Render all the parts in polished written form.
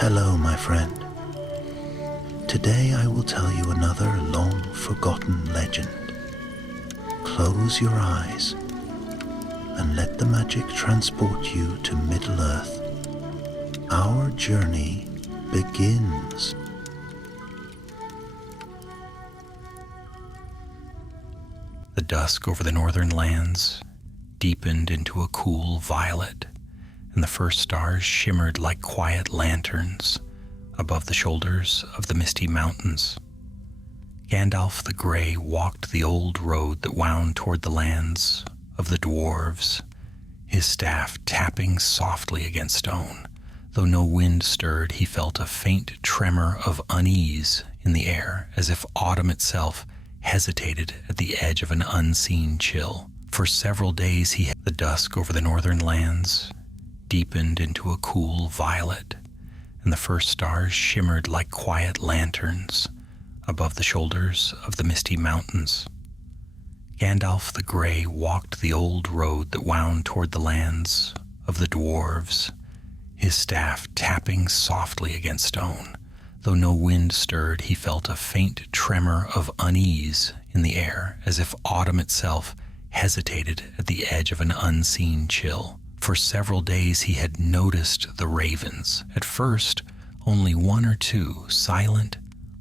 Hello, my friend. Today I will tell you another long-forgotten legend. Close your eyes and let the magic transport you to Middle-earth. Our journey begins. The dusk over the northern lands deepened into a cool violet, and the first stars shimmered like quiet lanterns above the shoulders of the misty mountains. Gandalf the Grey walked the old road that wound toward the lands of the dwarves, his staff tapping softly against stone. Though no wind stirred, he felt a faint tremor of unease in the air, as if autumn itself hesitated at the edge of an unseen chill. For several days the dusk over the northern lands deepened into a cool violet, and the first stars shimmered like quiet lanterns above the shoulders of the misty mountains. Gandalf the Grey walked the old road that wound toward the lands of the dwarves, his staff tapping softly against stone. Though no wind stirred, he felt a faint tremor of unease in the air, as if autumn itself hesitated at the edge of an unseen chill. For several days he had noticed the ravens. At first, only one or two silent,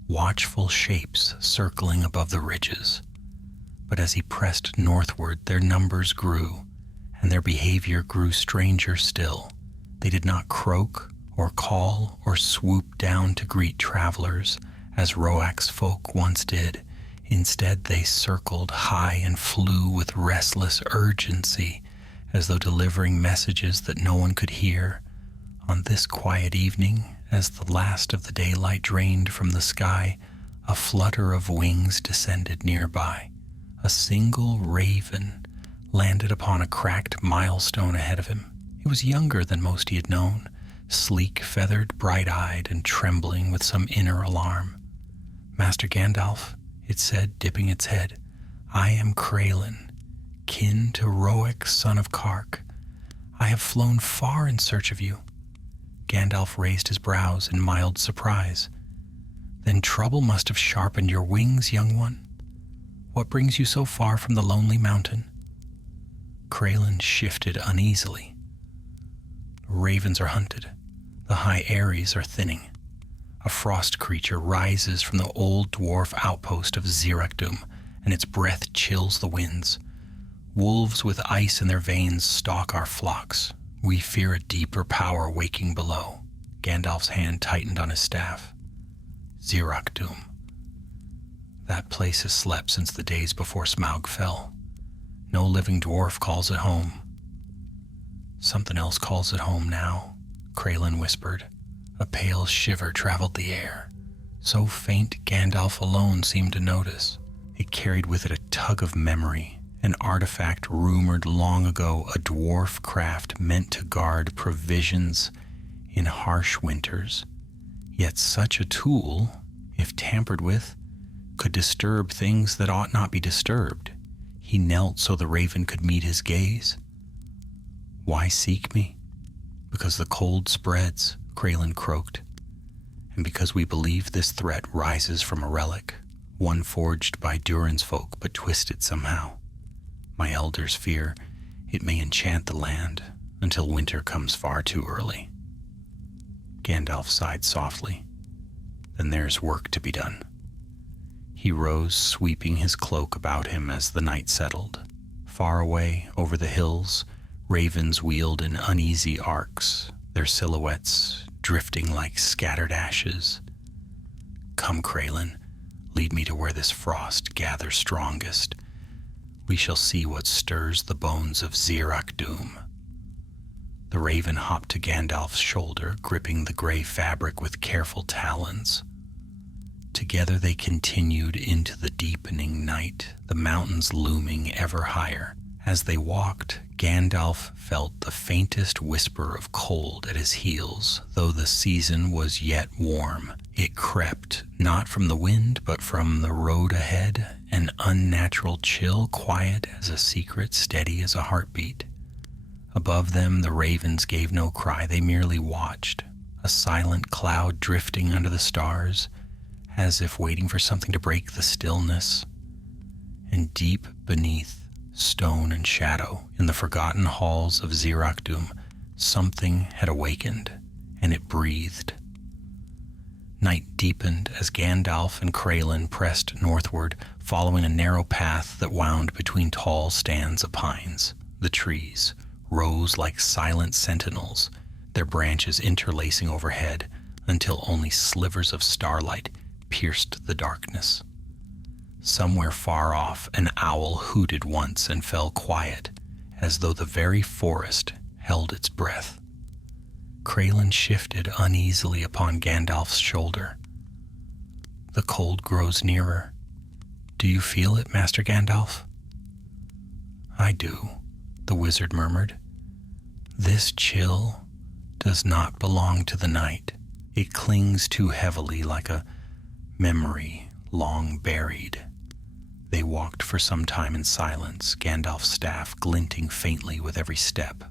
watchful shapes circling above the ridges. But as he pressed northward, their numbers grew, and their behavior grew stranger still. They did not croak or call or swoop down to greet travelers as Roak's folk once did. Instead, they circled high and flew with restless urgency, as though delivering messages that no one could hear. On this quiet evening, as the last of the daylight drained from the sky, a flutter of wings descended nearby. A single raven landed upon a cracked milestone ahead of him. It was younger than most he had known, sleek, feathered, bright-eyed, and trembling with some inner alarm. "Master Gandalf," it said, dipping its head, "I am Crelan, kin to Roak, son of Kark. I have flown far in search of you." Gandalf raised his brows in mild surprise. "Then trouble must have sharpened your wings, young one. What brings you so far from the lonely mountain?" Crelan shifted uneasily. "Ravens are hunted. The high Ares are thinning. A frost creature rises from the old dwarf outpost of Zirakdum, and its breath chills the winds. Wolves with ice in their veins stalk our flocks. We fear a deeper power waking below." Gandalf's hand tightened on his staff. "Zirakdum. That place has slept since the days before Smaug fell. No living dwarf calls it home." "Something else calls it home now," Crelan whispered. A pale shiver traveled the air, so faint Gandalf alone seemed to notice. It carried with it a tug of memory, an artifact rumored long ago, a dwarf craft meant to guard provisions in harsh winters. Yet such a tool, if tampered with, could disturb things that ought not be disturbed. He knelt so the raven could meet his gaze. "Why seek me?" "Because the cold spreads," Crelan croaked, "and because we believe this threat rises from a relic, one forged by Durin's folk but twisted somehow. My elders fear it may enchant the land until winter comes far too early." Gandalf sighed softly. "Then there's work to be done." He rose, sweeping his cloak about him as the night settled. Far away, over the hills, ravens wheeled in uneasy arcs, their silhouettes drifting like scattered ashes. "Come, Crelan, lead me to where this frost gathers strongest. We shall see what stirs the bones of Zirakdum." The raven hopped to Gandalf's shoulder, gripping the gray fabric with careful talons. Together they continued into the deepening night, the mountains looming ever higher. As they walked, Gandalf felt the faintest whisper of cold at his heels, though the season was yet warm. It crept, not from the wind, but from the road ahead, an unnatural chill, quiet as a secret, steady as a heartbeat. Above them, the ravens gave no cry. They merely watched, a silent cloud drifting under the stars, as if waiting for something to break the stillness. And deep beneath stone and shadow, in the forgotten halls of Zirakdum, something had awakened, and it breathed. Night deepened as Gandalf and Kraelin pressed northward, following a narrow path that wound between tall stands of pines. The trees rose like silent sentinels, their branches interlacing overhead until only slivers of starlight pierced the darkness. Somewhere far off, an owl hooted once and fell quiet, as though the very forest held its breath. Kraelin shifted uneasily upon Gandalf's shoulder. "The cold grows nearer. Do you feel it, Master Gandalf?" "I do," the wizard murmured. "This chill does not belong to the night. It clings too heavily like a memory long buried." They walked for some time in silence, Gandalf's staff glinting faintly with every step.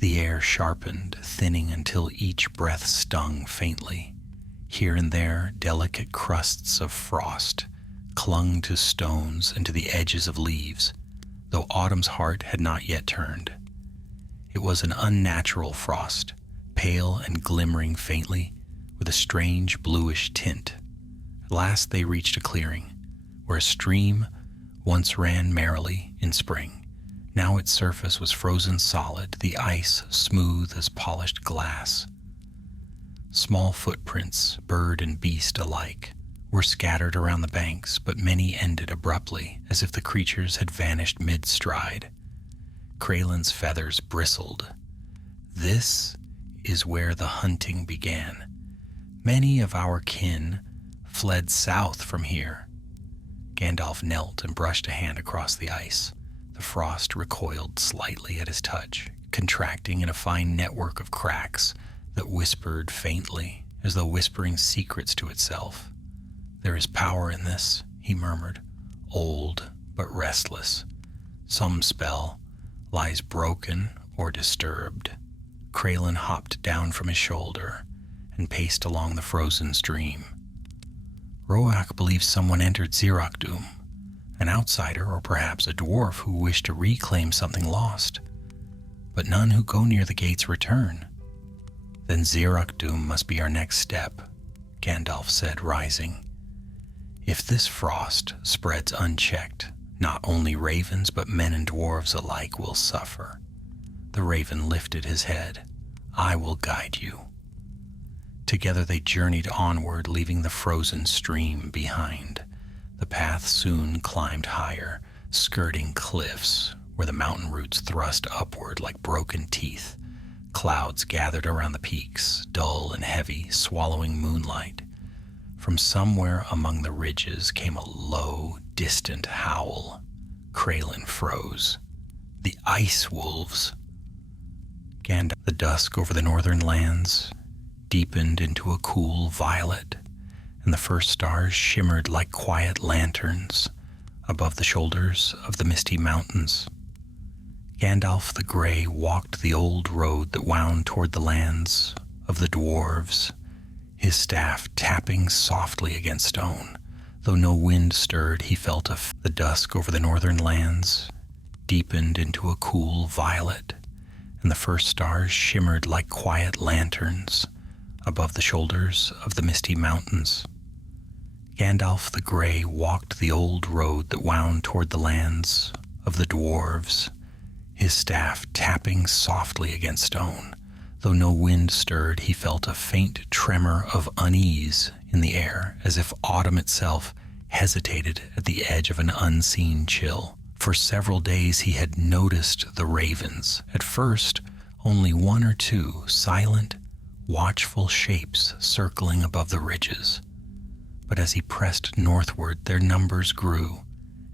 The air sharpened, thinning until each breath stung faintly. Here and there, delicate crusts of frost clung to stones and to the edges of leaves, though autumn's heart had not yet turned. It was an unnatural frost, pale and glimmering faintly, with a strange bluish tint. At last they reached a clearing, where a stream once ran merrily in spring. Now its surface was frozen solid, the ice smooth as polished glass. Small footprints, bird and beast alike, were scattered around the banks, but many ended abruptly, as if the creatures had vanished mid-stride. Kraelin's feathers bristled. "This is where the hunting began. Many of our kin fled south from here." Gandalf knelt and brushed a hand across the ice. The frost recoiled slightly at his touch, contracting in a fine network of cracks that whispered faintly, as though whispering secrets to itself. "There is power in this," he murmured, "old but restless. Some spell lies broken or disturbed." Kraelin hopped down from his shoulder and paced along the frozen stream. "Roak believes someone entered Zirakdum, an outsider or perhaps a dwarf who wished to reclaim something lost. But none who go near the gates return." "Then Zirakdum must be our next step," Gandalf said, rising. "If this frost spreads unchecked, not only ravens but men and dwarves alike will suffer." The raven lifted his head. "I will guide you." Together they journeyed onward, leaving the frozen stream behind. The path soon climbed higher, skirting cliffs where the mountain roots thrust upward like broken teeth. Clouds gathered around the peaks, dull and heavy, swallowing moonlight. From somewhere among the ridges came a low, distant howl. Kraelin froze. "The ice wolves!" The dusk over the northern lands deepened into a cool violet, and the first stars shimmered like quiet lanterns above the shoulders of the misty mountains. Gandalf the Grey walked the old road that wound toward the lands of the dwarves, his staff tapping softly against stone. Though no wind stirred, he felt the dusk over the northern lands deepened into a cool violet, and the first stars shimmered like quiet lanterns above the shoulders of the misty mountains. Gandalf the Grey walked the old road that wound toward the lands of the dwarves, his staff tapping softly against stone. Though no wind stirred, he felt a faint tremor of unease in the air, as if autumn itself hesitated at the edge of an unseen chill. For several days he had noticed the ravens. At first, only one or two silent, watchful shapes circling above the ridges. But as he pressed northward, their numbers grew,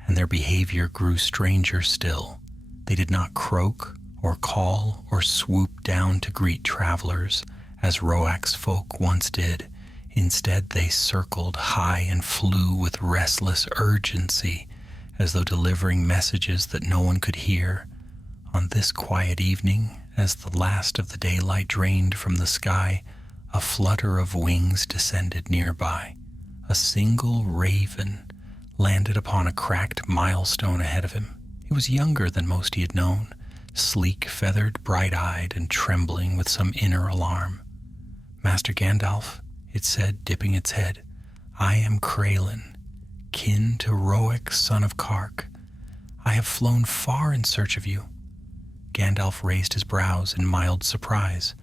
and their behavior grew stranger still. They did not croak or call or swoop down to greet travelers as Roak's folk once did. Instead, they circled high and flew with restless urgency, as though delivering messages that no one could hear. On this quiet evening, as the last of the daylight drained from the sky, A flutter of wings descended nearby. A single raven landed upon a cracked milestone ahead of him. It was younger than most he had known, sleek, feathered, bright-eyed, and trembling with some inner alarm. "Master Gandalf," it said, dipping its head, "I am Kraelin, kin to Roic, son of Kark. I have flown far in search of you." Gandalf raised his brows in mild surprise.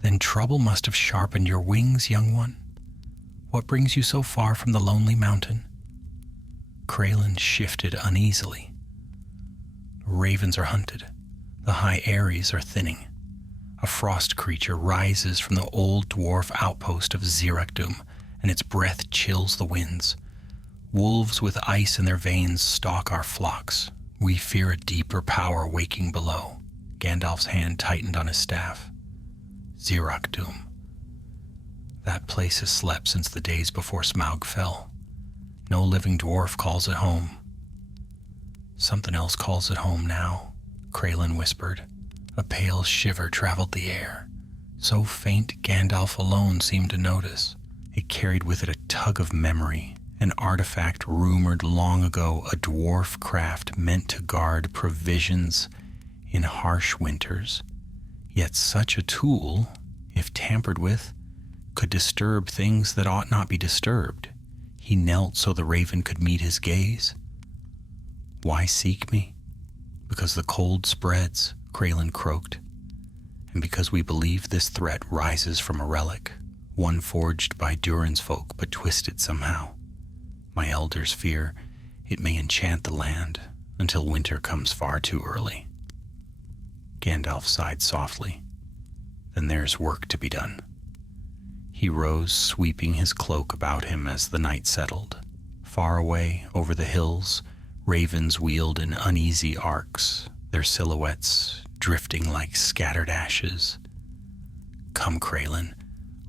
"Then trouble must have sharpened your wings, young one. What brings you so far from the lonely mountain?" Kraelin shifted uneasily. "Ravens are hunted. The high Aeries are thinning. A frost creature rises from the old dwarf outpost of Zirakdum, and its breath chills the winds. Wolves with ice in their veins stalk our flocks. We fear a deeper power waking below." Gandalf's hand tightened on his staff. Zirakdum. That place has slept since the days before Smaug fell. No living dwarf calls it home. "Something else calls it home now," Kraelin whispered. A pale shiver traveled the air, so faint Gandalf alone seemed to notice. It carried with it a tug of memory, an artifact rumored long ago, a dwarf craft meant to guard provisions in harsh winters. Yet such a tool, if tampered with, could disturb things that ought not be disturbed. He knelt so the raven could meet his gaze. "Why seek me?" "Because the cold spreads," Kraelin croaked, "and because we believe this threat rises from a relic, one forged by Durin's folk but twisted somehow. My elders fear it may enchant the land until winter comes far too early." Gandalf sighed softly. "Then there's work to be done." He rose, sweeping his cloak about him as the night settled. Far away, over the hills, ravens wheeled in uneasy arcs, their silhouettes drifting like scattered ashes. "Come, Kraelin,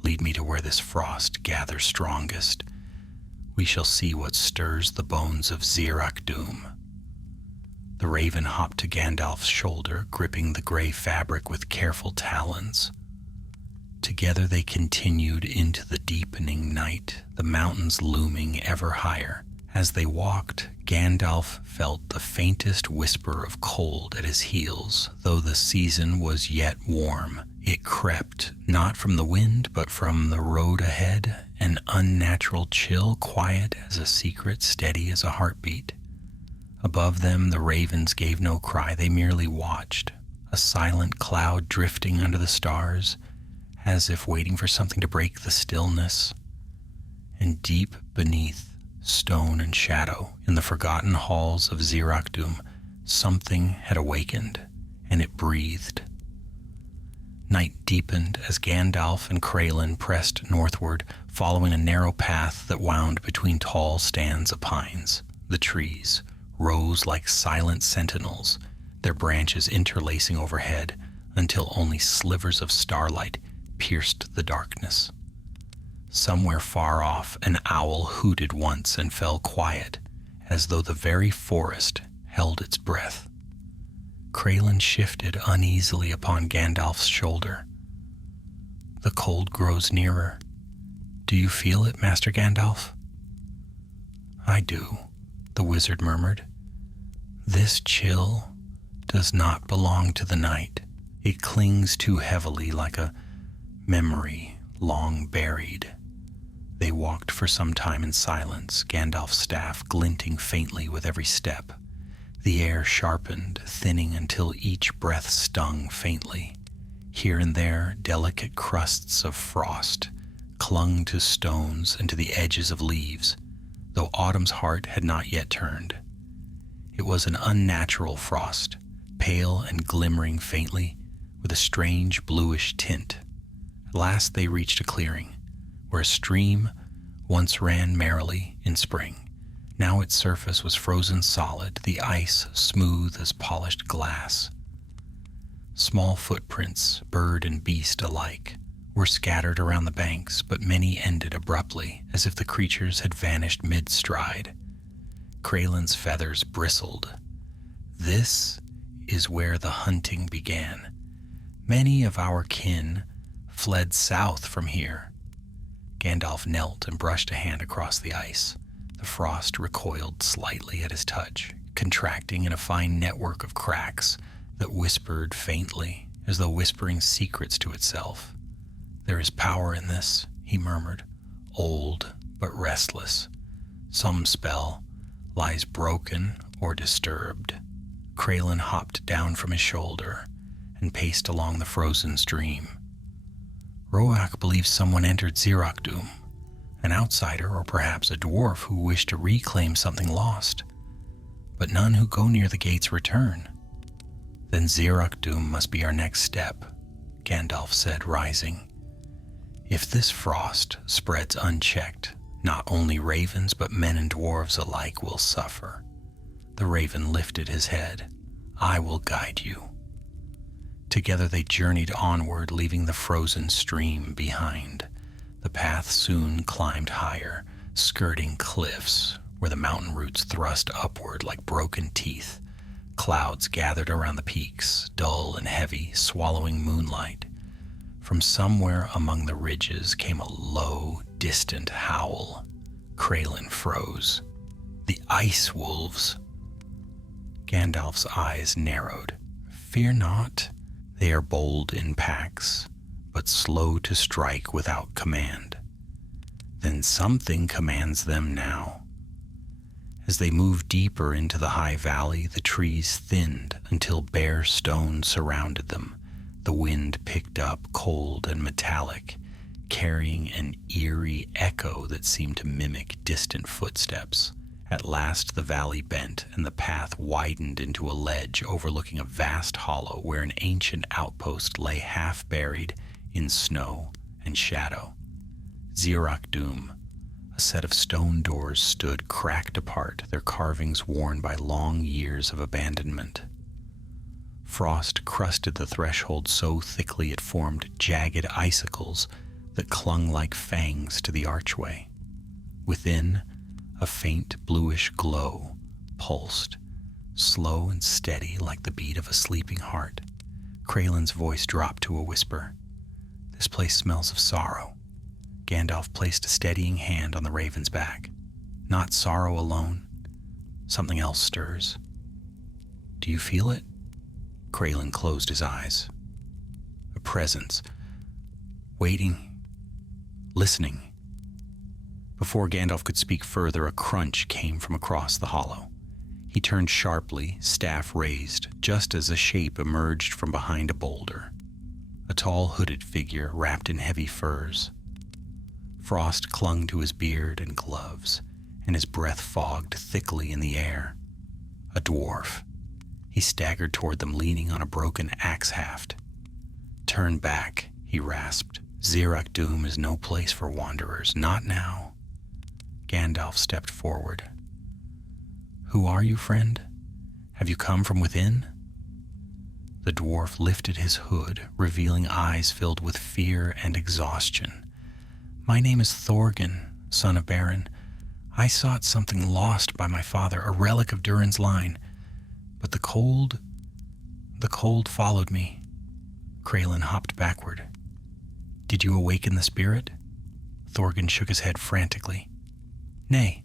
lead me to where this frost gathers strongest. We shall see what stirs the bones of Zirakdum." The raven hopped to Gandalf's shoulder, gripping the gray fabric with careful talons. Together they continued into the deepening night, the mountains looming ever higher. As they walked, Gandalf felt the faintest whisper of cold at his heels, though the season was yet warm. It crept, not from the wind, but from the road ahead, an unnatural chill, quiet as a secret, steady as a heartbeat. Above them, the ravens gave no cry, they merely watched, a silent cloud drifting under the stars, as if waiting for something to break the stillness. And deep beneath, stone and shadow, in the forgotten halls of Zirakdum, something had awakened, and it breathed. Night deepened as Gandalf and Kraelin pressed northward, following a narrow path that wound between tall stands of pines. The trees rose like silent sentinels, their branches interlacing overhead until only slivers of starlight pierced the darkness. Somewhere far off, an owl hooted once and fell quiet, as though the very forest held its breath. Kraelin shifted uneasily upon Gandalf's shoulder. "The cold grows nearer. Do you feel it, Master Gandalf?" "I do," the wizard murmured. "This chill does not belong to the night. It clings too heavily like a memory long buried." They walked for some time in silence, Gandalf's staff glinting faintly with every step. The air sharpened, thinning until each breath stung faintly. Here and there, delicate crusts of frost clung to stones and to the edges of leaves, though autumn's heart had not yet turned. It was an unnatural frost, pale and glimmering faintly, with a strange bluish tint. At last they reached a clearing, where a stream once ran merrily in spring. Now its surface was frozen solid, the ice smooth as polished glass. Small footprints, bird and beast alike, were scattered around the banks, but many ended abruptly, as if the creatures had vanished mid-stride. Kraelin's feathers bristled. This is where the hunting began. Many of our kin fled south from here. Gandalf knelt and brushed a hand across the ice. The frost recoiled slightly at his touch, contracting in a fine network of cracks that whispered faintly, as though whispering secrets to itself. "There is power in this," he murmured, "old but restless. Some spell lies broken or disturbed." Kralin hopped down from his shoulder and paced along the frozen stream. "Roak believes someone entered Zirakdum, an outsider or perhaps a dwarf who wished to reclaim something lost. But none who go near the gates return." "Then Zirakdum must be our next step," Gandalf said, rising. "If this frost spreads unchecked, not only ravens but men and dwarves alike will suffer." The raven lifted his head. "I will guide you." Together they journeyed onward, leaving the frozen stream behind. The path soon climbed higher, skirting cliffs where the mountain roots thrust upward like broken teeth. Clouds gathered around the peaks, dull and heavy, swallowing moonlight. From somewhere among the ridges came a low, distant howl. Kralin froze. "The ice wolves!" Gandalf's eyes narrowed. "Fear not. They are bold in packs, but slow to strike without command." "Then something commands them now." As they moved deeper into the high valley, the trees thinned until bare stone surrounded them. The wind picked up, cold and metallic, carrying an eerie echo that seemed to mimic distant footsteps. At last the valley bent, and the path widened into a ledge overlooking a vast hollow where an ancient outpost lay half buried in snow and shadow. Zirakdum. A set of stone doors stood cracked apart, their carvings worn by long years of abandonment. Frost crusted the threshold so thickly it formed jagged icicles that clung like fangs to the archway. Within, a faint bluish glow pulsed, slow and steady like the beat of a sleeping heart. Kralin's voice dropped to a whisper. "This place smells of sorrow." Gandalf placed a steadying hand on the raven's back. "Not sorrow alone. Something else stirs." "Do you feel it?" Kralin closed his eyes. A presence, waiting, listening. Before Gandalf could speak further, a crunch came from across the hollow. He turned sharply, staff raised, just as a shape emerged from behind a boulder. A tall, hooded figure wrapped in heavy furs. Frost clung to his beard and gloves, and his breath fogged thickly in the air. A dwarf. He staggered toward them, leaning on a broken axe haft. "Turn back," he rasped. "Zirakdum is no place for wanderers, not now." Gandalf stepped forward. "Who are you, friend? Have you come from within?" The dwarf lifted his hood, revealing eyes filled with fear and exhaustion. "My name is Thorgan, son of Beren. I sought something lost by my father, a relic of Durin's line. But the cold followed me." Kralin hopped backward. "Did you awaken the spirit?" Thorgan shook his head frantically. "Nay,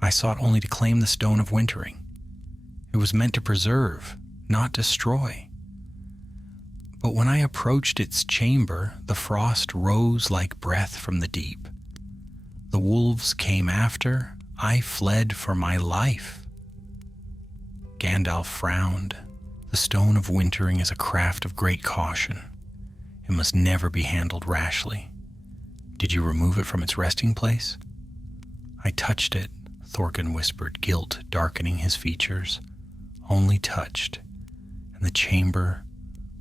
I sought only to claim the Stone of Wintering. It was meant to preserve, not destroy. But when I approached its chamber, the frost rose like breath from the deep. The wolves came after. I fled for my life." Gandalf frowned. The Stone of Wintering is a craft of great caution. It must never be handled rashly. Did you remove it from its resting place? "I touched it," Thorgan whispered, guilt darkening his features. "Only touched," and the chamber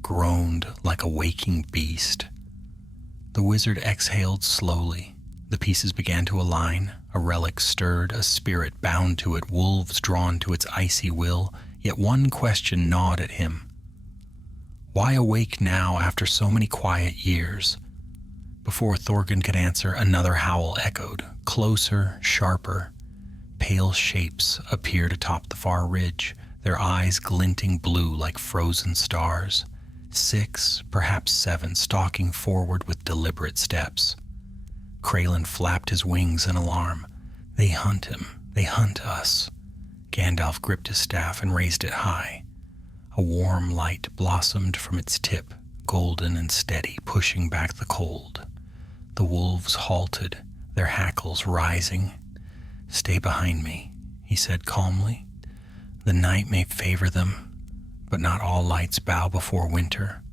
groaned like a waking beast. The wizard exhaled slowly. The pieces began to align. A relic stirred, a spirit bound to it, wolves drawn to its icy will. Yet one question gnawed at him. Why awake now after so many quiet years? Before Thorgan could answer, another howl echoed, closer, sharper. Pale shapes appeared atop the far ridge, their eyes glinting blue like frozen stars. 6, perhaps 7, stalking forward with deliberate steps. Kraylin flapped his wings in alarm. They hunt him. They hunt us. Gandalf gripped his staff and raised it high. A warm light blossomed from its tip, golden and steady, pushing back the cold. The wolves halted, their hackles rising. "Stay behind me," he said calmly. "The night may favor them, but not all lights bow before winter."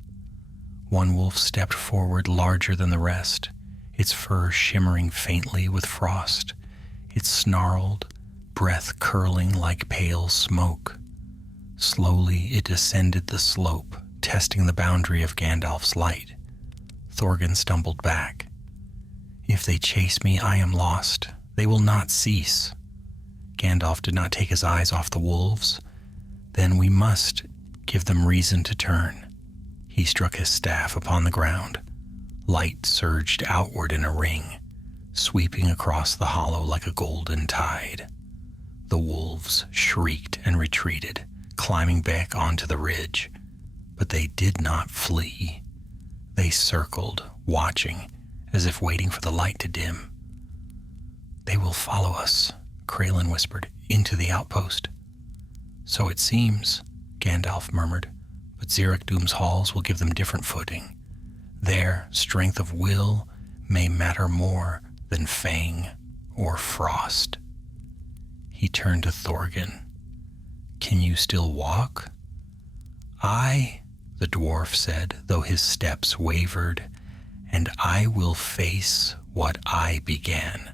One wolf stepped forward, larger than the rest, its fur shimmering faintly with frost. It snarled, breath curling like pale smoke. Slowly it descended the slope, testing the boundary of Gandalf's light. Thorgan stumbled back. "If they chase me, I am lost. They will not cease." Gandalf did not take his eyes off the wolves. "Then we must give them reason to turn." He struck his staff upon the ground. Light surged outward in a ring, sweeping across the hollow like a golden tide. The wolves shrieked and retreated, climbing back onto the ridge. But they did not flee. They circled, watching, as if waiting for the light to dim. "They will follow us," Kraylin whispered, "into the outpost." "So it seems," Gandalf murmured, "but Zirak-Doom's halls will give them different footing. Their strength of will may matter more than fang or frost." He turned to Thorgan. "Can you still walk?" "I," the dwarf said, though his steps wavered, "and I will face what I began."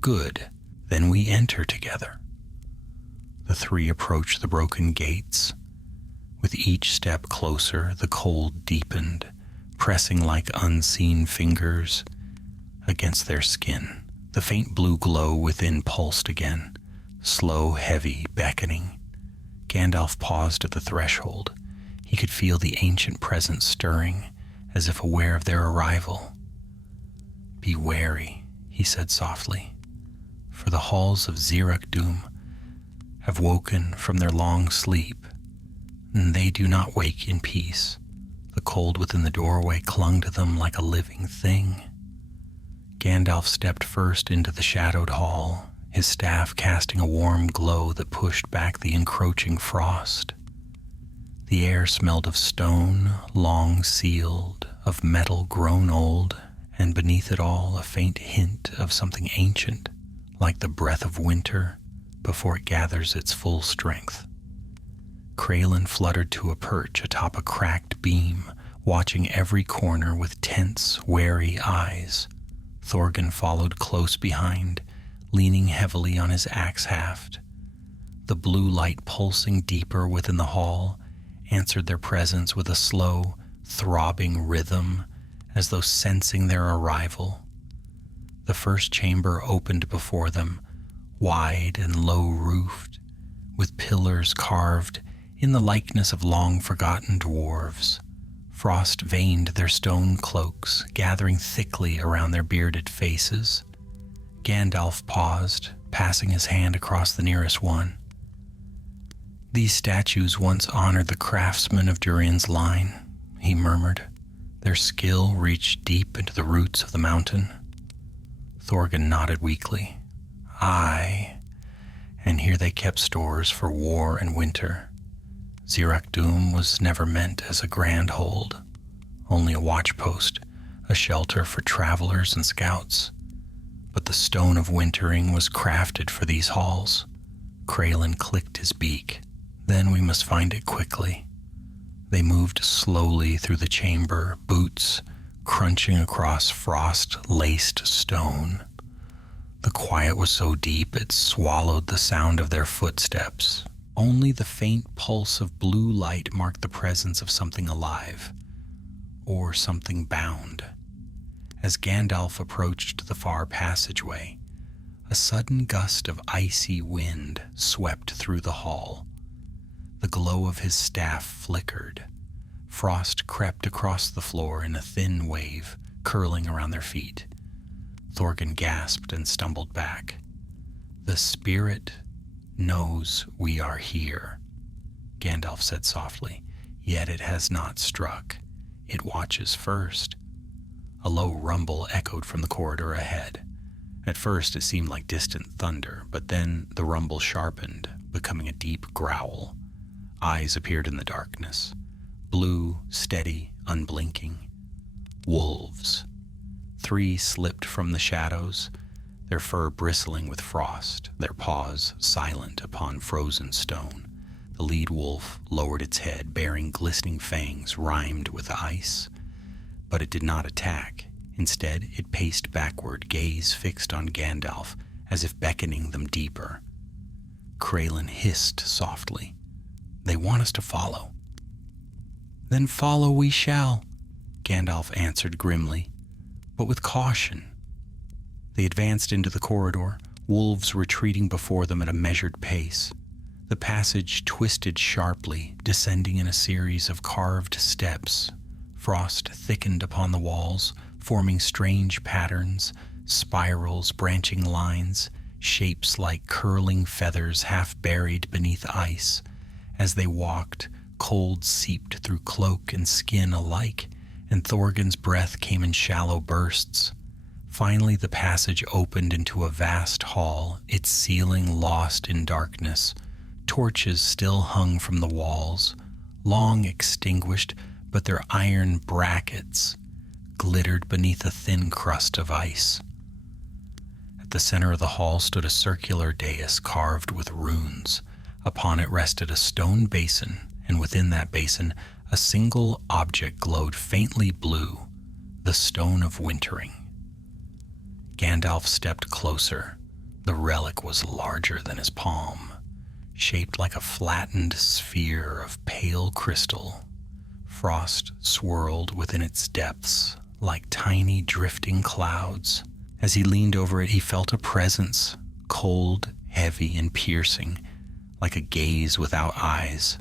"Good, then we enter together." The three approached the broken gates. With each step closer, the cold deepened, pressing like unseen fingers against their skin. The faint blue glow within pulsed again, slow, heavy, beckoning. Gandalf paused at the threshold. He could feel the ancient presence stirring, as if aware of their arrival. "Be wary," he said softly, "for the halls of Zirak-Doom have woken from their long sleep, and they do not wake in peace." The cold within the doorway clung to them like a living thing. Gandalf stepped first into the shadowed hall, his staff casting a warm glow that pushed back the encroaching frost. The air smelled of stone, long sealed, of metal grown old, and beneath it all a faint hint of something ancient, like the breath of winter before it gathers its full strength. Kraylin fluttered to a perch atop a cracked beam, watching every corner with tense, wary eyes. Thorgan followed close behind, leaning heavily on his axe haft. The blue light pulsing deeper within the hall answered their presence with a slow, throbbing rhythm, as though sensing their arrival. The first chamber opened before them, wide and low-roofed, with pillars carved in the likeness of long-forgotten dwarves. Frost veined their stone cloaks, gathering thickly around their bearded faces. Gandalf paused, passing his hand across the nearest one. "These statues once honored the craftsmen of Durian's line," he murmured. "Their skill reached deep into the roots of the mountain." Thorgan nodded weakly. "Aye, and here they kept stores for war and winter. Zirak-Doom was never meant as a grand hold, only a watchpost, a shelter for travelers and scouts. But the stone of wintering was crafted for these halls." Kraylin clicked his beak. "Then we must find it quickly." They moved slowly through the chamber, boots crunching across frost-laced stone. The quiet was so deep it swallowed the sound of their footsteps. Only the faint pulse of blue light marked the presence of something alive, or something bound. As Gandalf approached the far passageway, a sudden gust of icy wind swept through the hall. The glow of his staff flickered. Frost crept across the floor in a thin wave, curling around their feet. Thorgan gasped and stumbled back. "The spirit knows we are here," Gandalf said softly. yet it has not struck. It watches first. A low rumble echoed from the corridor ahead. At first it seemed like distant thunder, but then the rumble sharpened, becoming a deep growl. Eyes appeared in the darkness. Blue, steady, unblinking. Wolves. 3 slipped from the shadows, their fur bristling with frost, their paws silent upon frozen stone. The lead wolf lowered its head, bearing glistening fangs rimed with ice. But it did not attack. Instead, it paced backward, gaze fixed on Gandalf, as if beckoning them deeper. Kraylin hissed softly. "They want us to follow." "Then follow we shall," Gandalf answered grimly, but with caution. They advanced into the corridor, wolves retreating before them at a measured pace. The passage twisted sharply, descending in a series of carved steps. Frost thickened upon the walls, forming strange patterns, spirals, branching lines, shapes like curling feathers half buried beneath ice. As they walked, cold seeped through cloak and skin alike, and Thorgin's breath came in shallow bursts. Finally, the passage opened into a vast hall, its ceiling lost in darkness. Torches still hung from the walls, long extinguished, but their iron brackets glittered beneath a thin crust of ice. At the center of the hall stood a circular dais carved with runes. Upon it rested a stone basin, and within that basin a single object glowed faintly blue, the Stone of Wintering. Gandalf stepped closer. The relic was larger than his palm, shaped like a flattened sphere of pale crystal. Frost swirled within its depths like tiny drifting clouds. As he leaned over it, he felt a presence, cold, heavy, and piercing, like a gaze without eyes.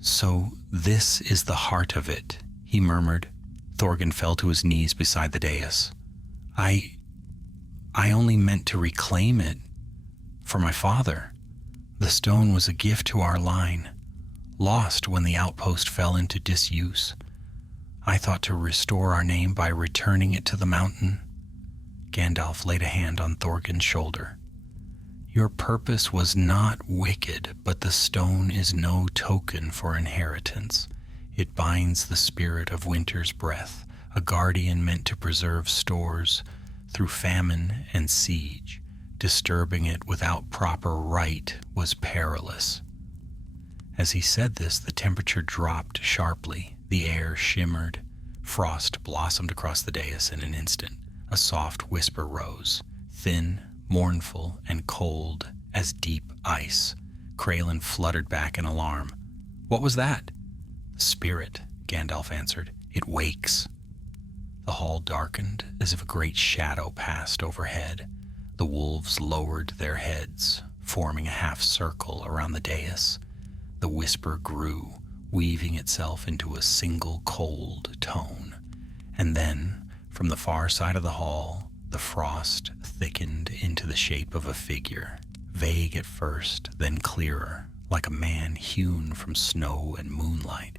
"So this is the heart of it," he murmured. Thorgin fell to his knees beside the dais. I only meant to reclaim it for my father. The stone was a gift to our line, lost when the outpost fell into disuse. I thought to restore our name by returning it to the mountain." Gandalf laid a hand on Thorgin's shoulder. "Your purpose was not wicked, but the stone is no token for inheritance. It binds the spirit of winter's breath, a guardian meant to preserve stores through famine and siege. Disturbing it without proper rite was perilous." As he said this, the temperature dropped sharply. The air shimmered. Frost blossomed across the dais in an instant. A soft whisper rose, thin, mournful, and cold as deep ice. Kraylin fluttered back in alarm. "What was that?" "The spirit," Gandalf answered. "It wakes." The hall darkened as if a great shadow passed overhead. The wolves lowered their heads, forming a half circle around the dais. The whisper grew, weaving itself into a single cold tone. And then, from the far side of the hall, the frost thickened into the shape of a figure, vague at first, then clearer, like a man hewn from snow and moonlight.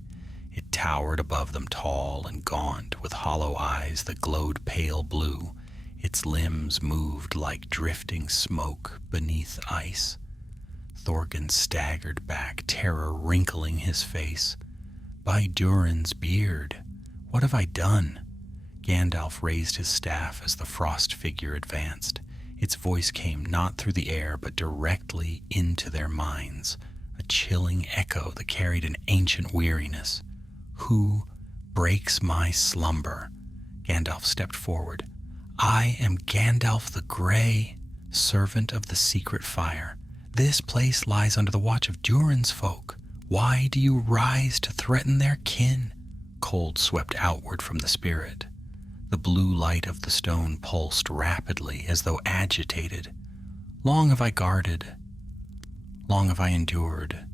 It towered above them, tall and gaunt, with hollow eyes that glowed pale blue. Its limbs moved like drifting smoke beneath ice. Thorgin staggered back, terror wrinkling his face. "By Durin's beard, what have I done?" Gandalf raised his staff as the frost figure advanced. Its voice came not through the air, but directly into their minds, a chilling echo that carried an ancient weariness. "Who breaks my slumber?" Gandalf stepped forward. "I am Gandalf the Grey, servant of the secret fire. This place lies under the watch of Durin's folk. Why do you rise to threaten their kin?" Cold swept outward from the spirit. The blue light of the stone pulsed rapidly, as though agitated. "Long have I guarded. Long have I endured.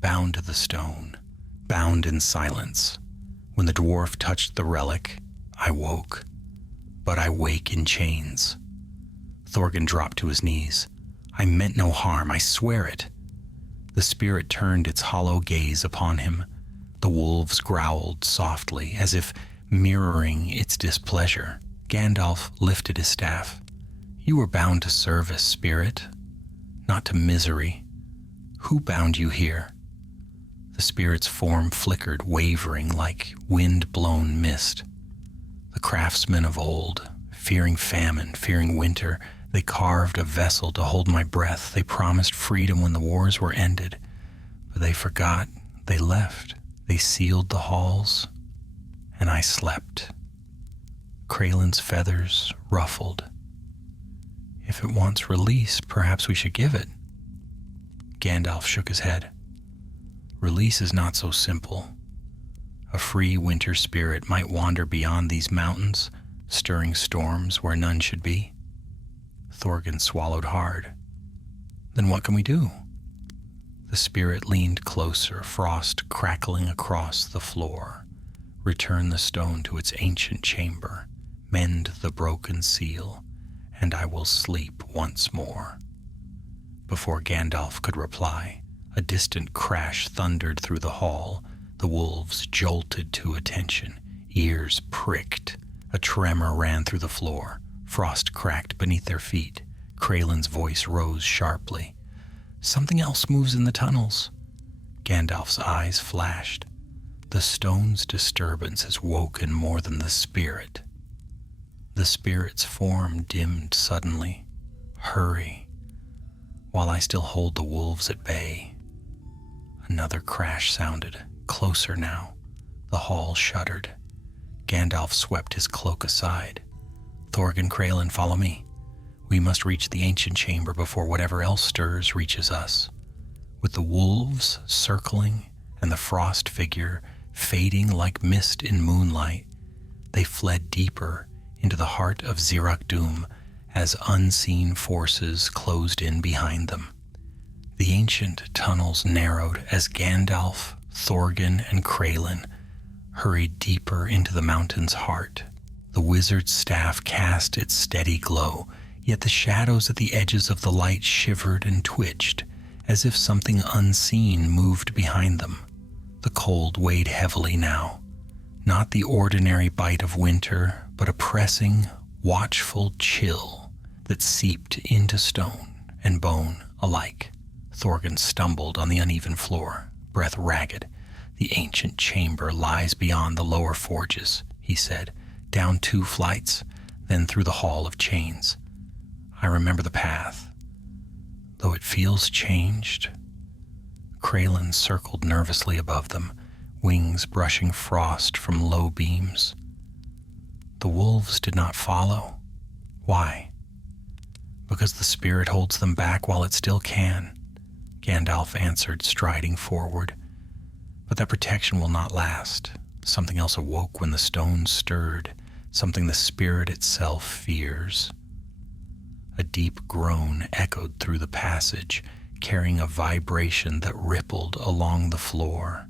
Bound to the stone, bound in silence. When the dwarf touched the relic, I woke. But I wake in chains." Thorgin dropped to his knees. "I meant no harm, I swear it." The spirit turned its hollow gaze upon him. The wolves growled softly, as if mirroring its displeasure. Gandalf lifted his staff. "You were bound to service, spirit, not to misery. Who bound you here?" The spirit's form flickered, wavering like wind-blown mist. The craftsmen of old, fearing famine, fearing winter, they carved a vessel to hold my breath. They promised freedom when the wars were ended, but they forgot. They left. They sealed the halls, and I slept. Kralen's feathers ruffled. "If it wants release, perhaps we should give it." Gandalf shook his head. "Release is not so simple. A free winter spirit might wander beyond these mountains, stirring storms where none should be." Thorgan swallowed hard. "Then what can we do?" The spirit leaned closer, frost crackling across the floor. "Return the stone to its ancient chamber, mend the broken seal, and I will sleep once more." Before Gandalf could reply, a distant crash thundered through the hall. The wolves jolted to attention, ears pricked. A tremor ran through the floor. Frost cracked beneath their feet. Kralen's voice rose sharply. "Something else moves in the tunnels." Gandalf's eyes flashed. "The stone's disturbance has woken more than the spirit." The spirit's form dimmed suddenly. "Hurry, while I still hold the wolves at bay." Another crash sounded, closer now. The hall shuddered. Gandalf swept his cloak aside. "Thorgan, Kralen, follow me. We must reach the ancient chamber before whatever else stirs reaches us." With the wolves circling and the frost figure fading like mist in moonlight, they fled deeper into the heart of Zirak-Dum as unseen forces closed in behind them. The ancient tunnels narrowed as Gandalf, Thorgan, and Kralen hurried deeper into the mountain's heart. The wizard's staff cast its steady glow, yet the shadows at the edges of the light shivered and twitched, as if something unseen moved behind them. The cold weighed heavily now, not the ordinary bite of winter, but a pressing, watchful chill that seeped into stone and bone alike. Thorgan stumbled on the uneven floor, breath ragged. "The ancient chamber lies beyond the lower forges," he said, "down 2 flights, then through the Hall of Chains. I remember the path, though it feels changed." Kralen circled nervously above them, wings brushing frost from low beams. "The wolves did not follow. Why?" "Because the spirit holds them back while it still can," Gandalf answered, striding forward. "But that protection will not last. Something else awoke when the stone stirred, something the spirit itself fears." A deep groan echoed through the passage, carrying a vibration that rippled along the floor.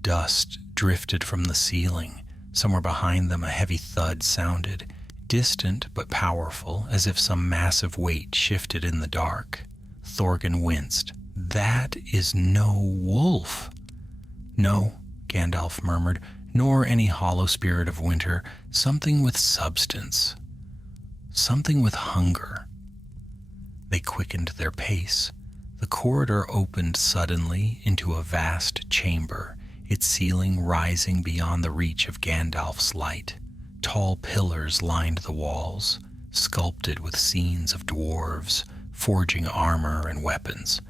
Dust drifted from the ceiling. Somewhere behind them a heavy thud sounded, distant but powerful, as if some massive weight shifted in the dark. Thorgan winced. "That is no wolf." "No," Gandalf murmured, "nor any hollow spirit of winter. Something with substance. Something with hunger." They quickened their pace. The corridor opened suddenly into a vast chamber, its ceiling rising beyond the reach of Gandalf's light. Tall pillars lined the walls, sculpted with scenes of dwarves, forging armor and weapons.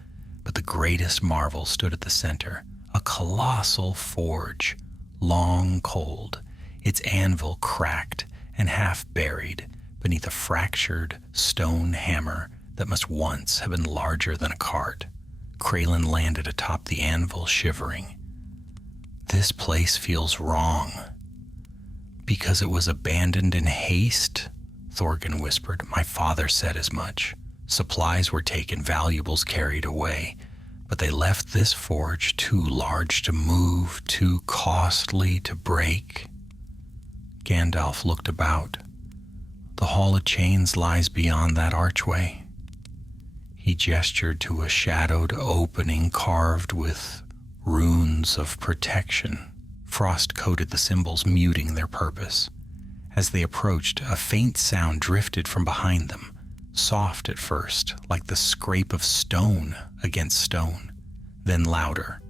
But the greatest marvel stood at the center, a colossal forge, long cold, its anvil cracked and half buried beneath a fractured stone hammer that must once have been larger than a cart. Kralen landed atop the anvil, shivering. "This place feels wrong." "Because it was abandoned in haste?" Thorgan whispered. "My father said as much. Supplies were taken, valuables carried away, but they left this forge too large to move, too costly to break." Gandalf looked about. "The Hall of Chains lies beyond that archway." He gestured to a shadowed opening carved with runes of protection. Frost coated the symbols, muting their purpose. As they approached, a faint sound drifted from behind them, soft at first, like the scrape of stone against stone, then louder.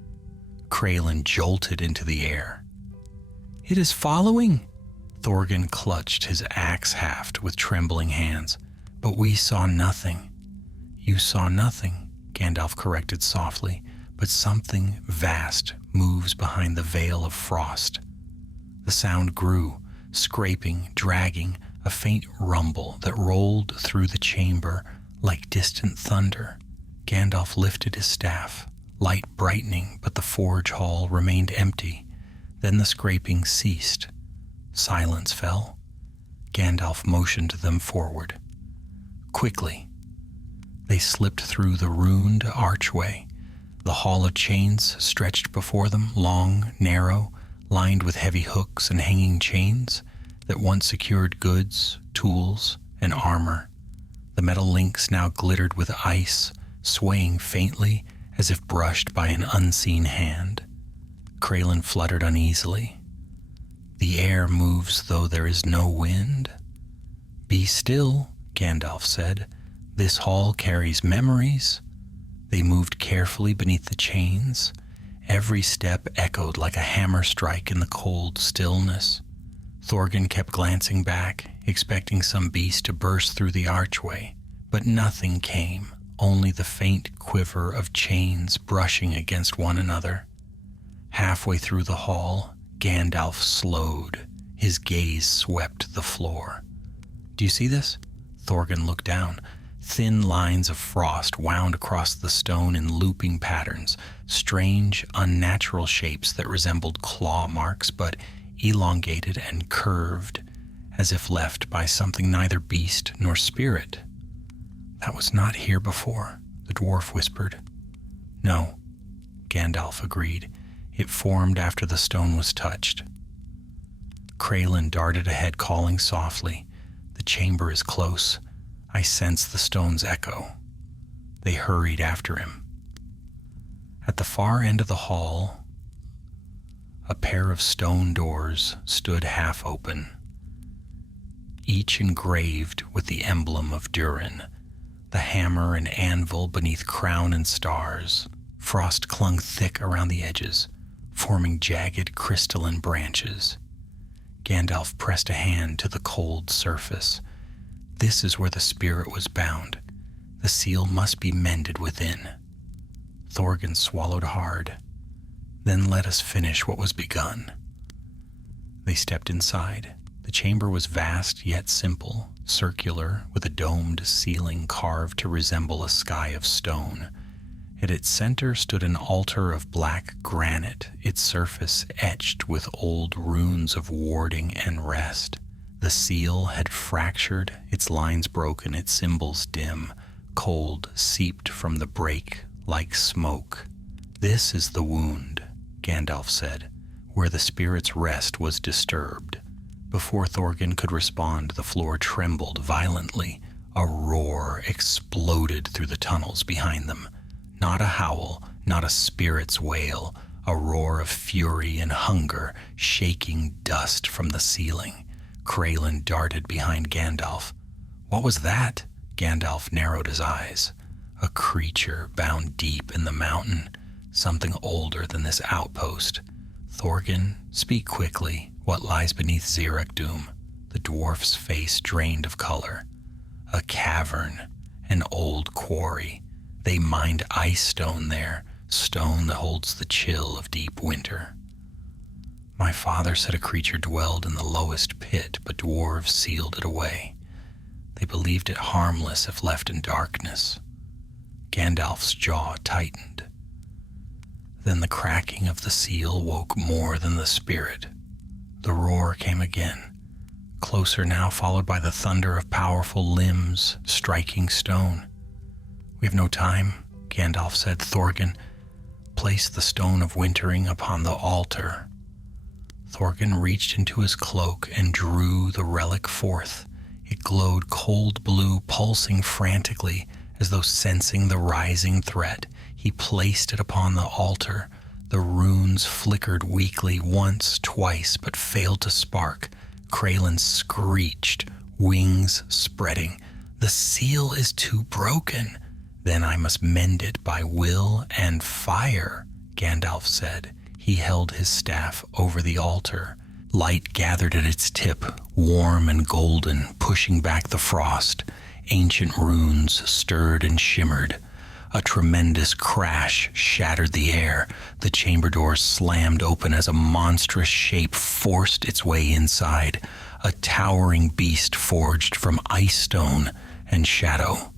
Kraylin jolted into the air. "It is following!" Thorgan clutched his axe haft with trembling hands. "But we saw nothing." "You saw nothing," Gandalf corrected softly, "but something vast moves behind the veil of frost." The sound grew, scraping, dragging, a faint rumble that rolled through the chamber like distant thunder. Gandalf lifted his staff, light brightening, but the forge hall remained empty. Then the scraping ceased. Silence fell. Gandalf motioned them forward. Quickly, they slipped through the ruined archway. The hall of chains stretched before them, long, narrow, lined with heavy hooks and hanging chains that once secured goods, tools, and armor. The metal links now glittered with ice, swaying faintly as if brushed by an unseen hand. Kraylin fluttered uneasily. "The air moves though there is no wind." "Be still," Gandalf said. "This hall carries memories." They moved carefully beneath the chains. Every step echoed like a hammer strike in the cold stillness. Thorgan kept glancing back, expecting some beast to burst through the archway, but nothing came, only the faint quiver of chains brushing against one another. Halfway through the hall, Gandalf slowed. His gaze swept the floor. "Do you see this?" Thorgan looked down. Thin lines of frost wound across the stone in looping patterns, strange, unnatural shapes that resembled claw marks but elongated and curved, as if left by something neither beast nor spirit. "That was not here before," the dwarf whispered. "No," Gandalf agreed. "It formed after the stone was touched." Kraylin darted ahead, calling softly, "The chamber is close. I sense the stone's echo." They hurried after him. At the far end of the hall, a pair of stone doors stood half open, each engraved with the emblem of Durin, the hammer and anvil beneath crown and stars. Frost clung thick around the edges, forming jagged crystalline branches. Gandalf pressed a hand to the cold surface. "This is where the spirit was bound. The seal must be mended within." Thorgan swallowed hard. "Then let us finish what was begun." They stepped inside. The chamber was vast yet simple, circular, with a domed ceiling carved to resemble a sky of stone. At its center stood an altar of black granite, its surface etched with old runes of warding and rest. The seal had fractured, its lines broken, its symbols dim. Cold seeped from the break like smoke. "This is the wound," Gandalf said, "where the spirit's rest was disturbed." Before Thorgan could respond, the floor trembled violently. A roar exploded through the tunnels behind them. Not a howl, not a spirit's wail, a roar of fury and hunger, shaking dust from the ceiling. Kraylin darted behind Gandalf. "What was that?" Gandalf narrowed his eyes. A creature bound deep in the mountain, something older than this outpost. "Thorgan, speak quickly. What lies beneath Zirak-Dum?" The dwarf's face drained of color. "A cavern, an old quarry. They mined ice stone there, stone that holds the chill of deep winter." "My father said a creature dwelled in the lowest pit, but dwarves sealed it away. They believed it harmless if left in darkness." Gandalf's jaw tightened. Then the cracking of the seal woke more than the spirit. The roar came again, closer now, followed by the thunder of powerful limbs striking stone. "We have no time," Gandalf said. "Thorgan, place the stone of wintering upon the altar." Thorgan reached into his cloak and drew the relic forth. It glowed cold blue, pulsing frantically, as though sensing the rising threat. He placed it upon the altar. The runes flickered weakly once, twice, but failed to spark. Kralin screeched, wings spreading. "The seal is too broken. Then I must mend it by will and fire," Gandalf said. He held his staff over the altar. Light gathered at its tip, warm and golden, pushing back the frost. Ancient runes stirred and shimmered. A tremendous crash shattered the air. The chamber doors slammed open as a monstrous shape forced its way inside. A towering beast forged from ice stone and shadow.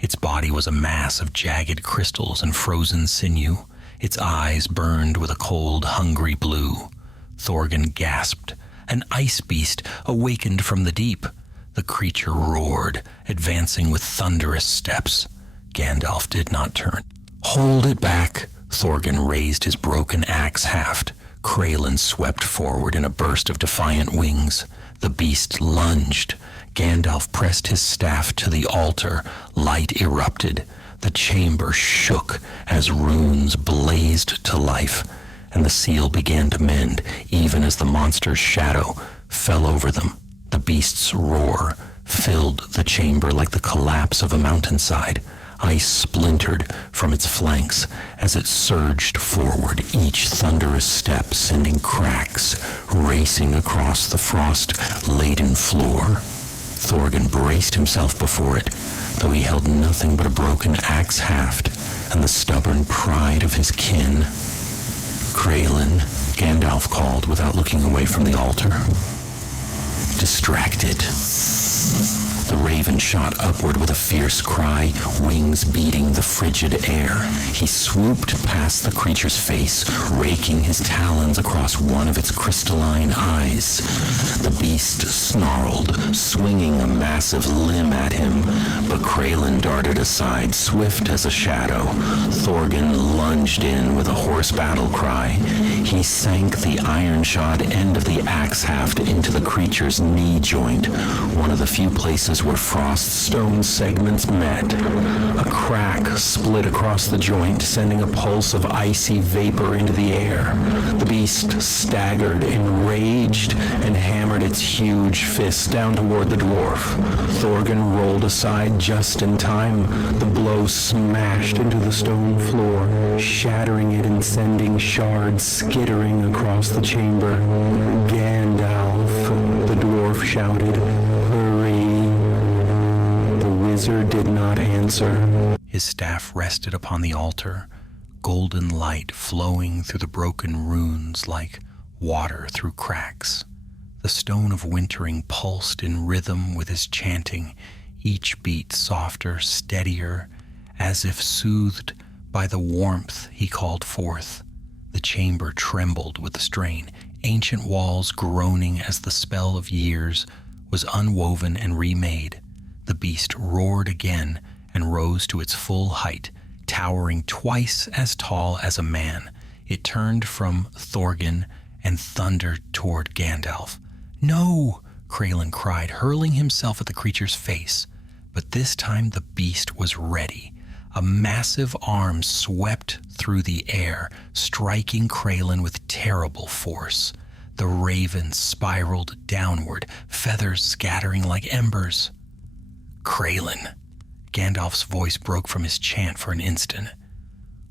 Its body was a mass of jagged crystals and frozen sinew. Its eyes burned with a cold, hungry blue. Thorgan gasped. An ice beast awakened from the deep. The creature roared, advancing with thunderous steps. Gandalf did not turn. "Hold it back!" Thorgan raised his broken axe haft. Kralin swept forward in a burst of defiant wings. The beast lunged. Gandalf pressed his staff to the altar. Light erupted. The chamber shook as runes blazed to life, and the seal began to mend, even as the monster's shadow fell over them. The beast's roar filled the chamber like the collapse of a mountainside. Ice splintered from its flanks as it surged forward, each thunderous step sending cracks racing across the frost-laden floor. Thorgan braced himself before it, though he held nothing but a broken axe haft and the stubborn pride of his kin. "Kralin," Gandalf called without looking away from the altar. Distracted. The raven shot upward with a fierce cry, wings beating the frigid air. He swooped past the creature's face, raking his talons across one of its crystalline eyes. The beast snarled, swinging a massive limb at him, but Kralin darted aside, swift as a shadow. Thorgan lunged in with a hoarse battle cry. He sank the iron-shod end of the axe haft into the creature's knee joint, one of the few places where frost stone segments met. A crack split across the joint, sending a pulse of icy vapor into the air. The beast staggered, enraged, and hammered its huge fist down toward the dwarf. Thorgan rolled aside just in time. The blow smashed into the stone floor, shattering it and sending shards skittering across the chamber. "Gandalf," the dwarf shouted. "Hurry." The wizard did not answer. His staff rested upon the altar, golden light flowing through the broken runes like water through cracks. The stone of wintering pulsed in rhythm with his chanting, each beat softer, steadier, as if soothed by the warmth he called forth. The chamber trembled with the strain, ancient walls groaning as the spell of years was unwoven and remade. The beast roared again and rose to its full height, towering twice as tall as a man. It turned from Thorgan and thundered toward Gandalf. "No!" Kralin cried, hurling himself at the creature's face. But this time the beast was ready. A massive arm swept through the air, striking Kralin with terrible force. The raven spiraled downward, feathers scattering like embers. "Kralin!" Gandalf's voice broke from his chant for an instant.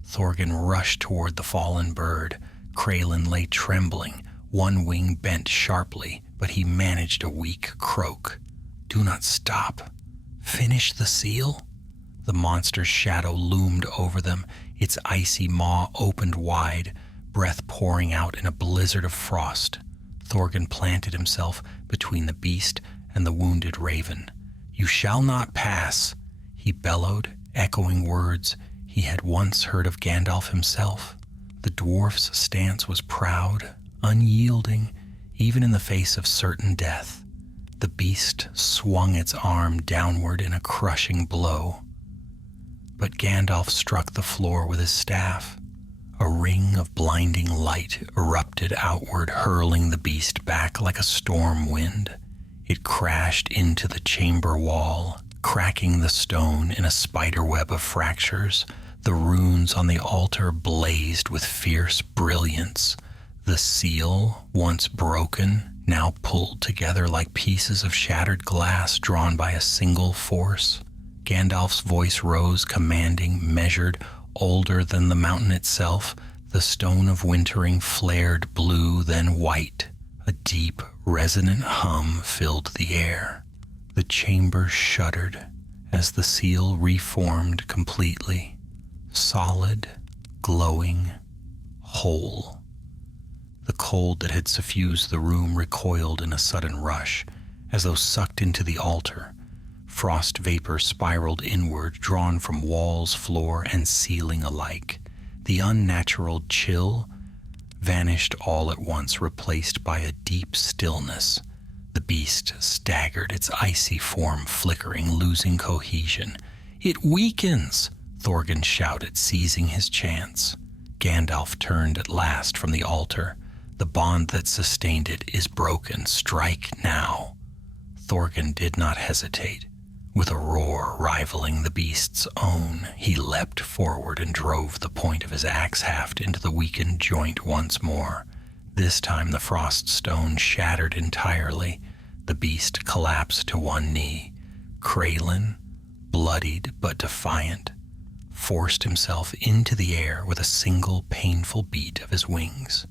Thorgan rushed toward the fallen bird. Kralin lay trembling, one wing bent sharply, but he managed a weak croak. "Do not stop. Finish the seal?" The monster's shadow loomed over them, its icy maw opened wide, breath pouring out in a blizzard of frost. Thorgan planted himself between the beast and the wounded raven. "You shall not pass," he bellowed, echoing words he had once heard of Gandalf himself. The dwarf's stance was proud, unyielding, even in the face of certain death. The beast swung its arm downward in a crushing blow. But Gandalf struck the floor with his staff. A ring of blinding light erupted outward, hurling the beast back like a storm wind. It crashed into the chamber wall, cracking the stone in a spiderweb of fractures. The runes on the altar blazed with fierce brilliance. The seal, once broken, now pulled together like pieces of shattered glass drawn by a single force. Gandalf's voice rose, commanding, measured, older than the mountain itself. The stone of wintering flared blue, then white. A deep, resonant hum filled the air. The chamber shuddered as the seal reformed completely. Solid, glowing, whole. The cold that had suffused the room recoiled in a sudden rush, as though sucked into the altar. Frost vapor spiraled inward, drawn from walls, floor, and ceiling alike. The unnatural chill vanished all at once, replaced by a deep stillness. The beast staggered, its icy form flickering, losing cohesion. "It weakens!" Thorgan shouted, seizing his chance. Gandalf turned at last from the altar. "The bond that sustained it is broken. Strike now." Thorgan did not hesitate. With a roar rivaling the beast's own, he leapt forward and drove the point of his axe haft into the weakened joint once more. This time the frost stone shattered entirely. The beast collapsed to one knee. Kraelin, bloodied but defiant, forced himself into the air with a single painful beat of his wings.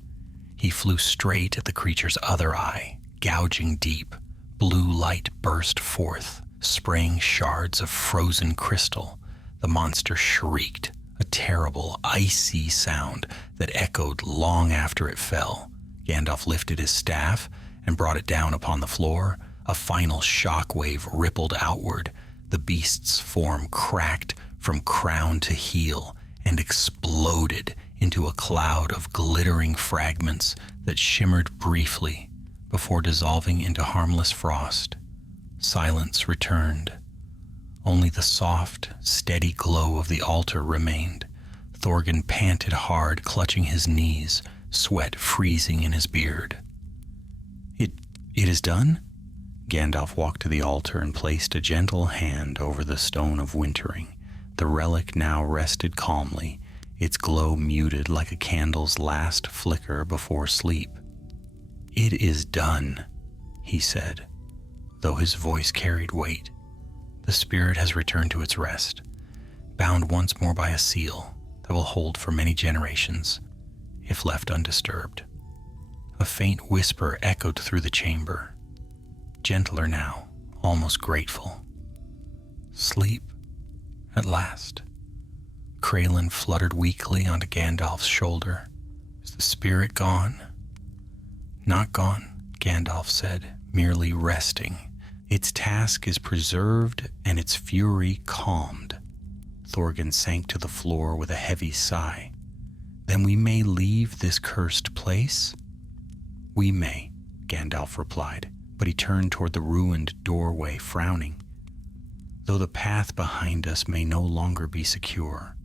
He flew straight at the creature's other eye, gouging deep. Blue light burst forth, spraying shards of frozen crystal. The monster shrieked, a terrible, icy sound that echoed long after it fell. Gandalf lifted his staff and brought it down upon the floor. A final shock wave rippled outward. The beast's form cracked from crown to heel and exploded into a cloud of glittering fragments that shimmered briefly before dissolving into harmless frost. Silence returned. Only the soft, steady glow of the altar remained. Thorgan panted hard, clutching his knees, sweat freezing in his beard. It is done?" Gandalf walked to the altar and placed a gentle hand over the stone of wintering. The relic now rested calmly, its glow muted like a candle's last flicker before sleep. "It is done," he said, though his voice carried weight. "The spirit has returned to its rest, bound once more by a seal that will hold for many generations, if left undisturbed." A faint whisper echoed through the chamber, gentler now, almost grateful. "Sleep, at last." Kraelin fluttered weakly onto Gandalf's shoulder. "Is the spirit gone?" "Not gone," Gandalf said, "merely resting. Its task is preserved and its fury calmed." Thorgan sank to the floor with a heavy sigh. "Then we may leave this cursed place?" "We may," Gandalf replied, but he turned toward the ruined doorway, frowning. "Though the path behind us may no longer be secure."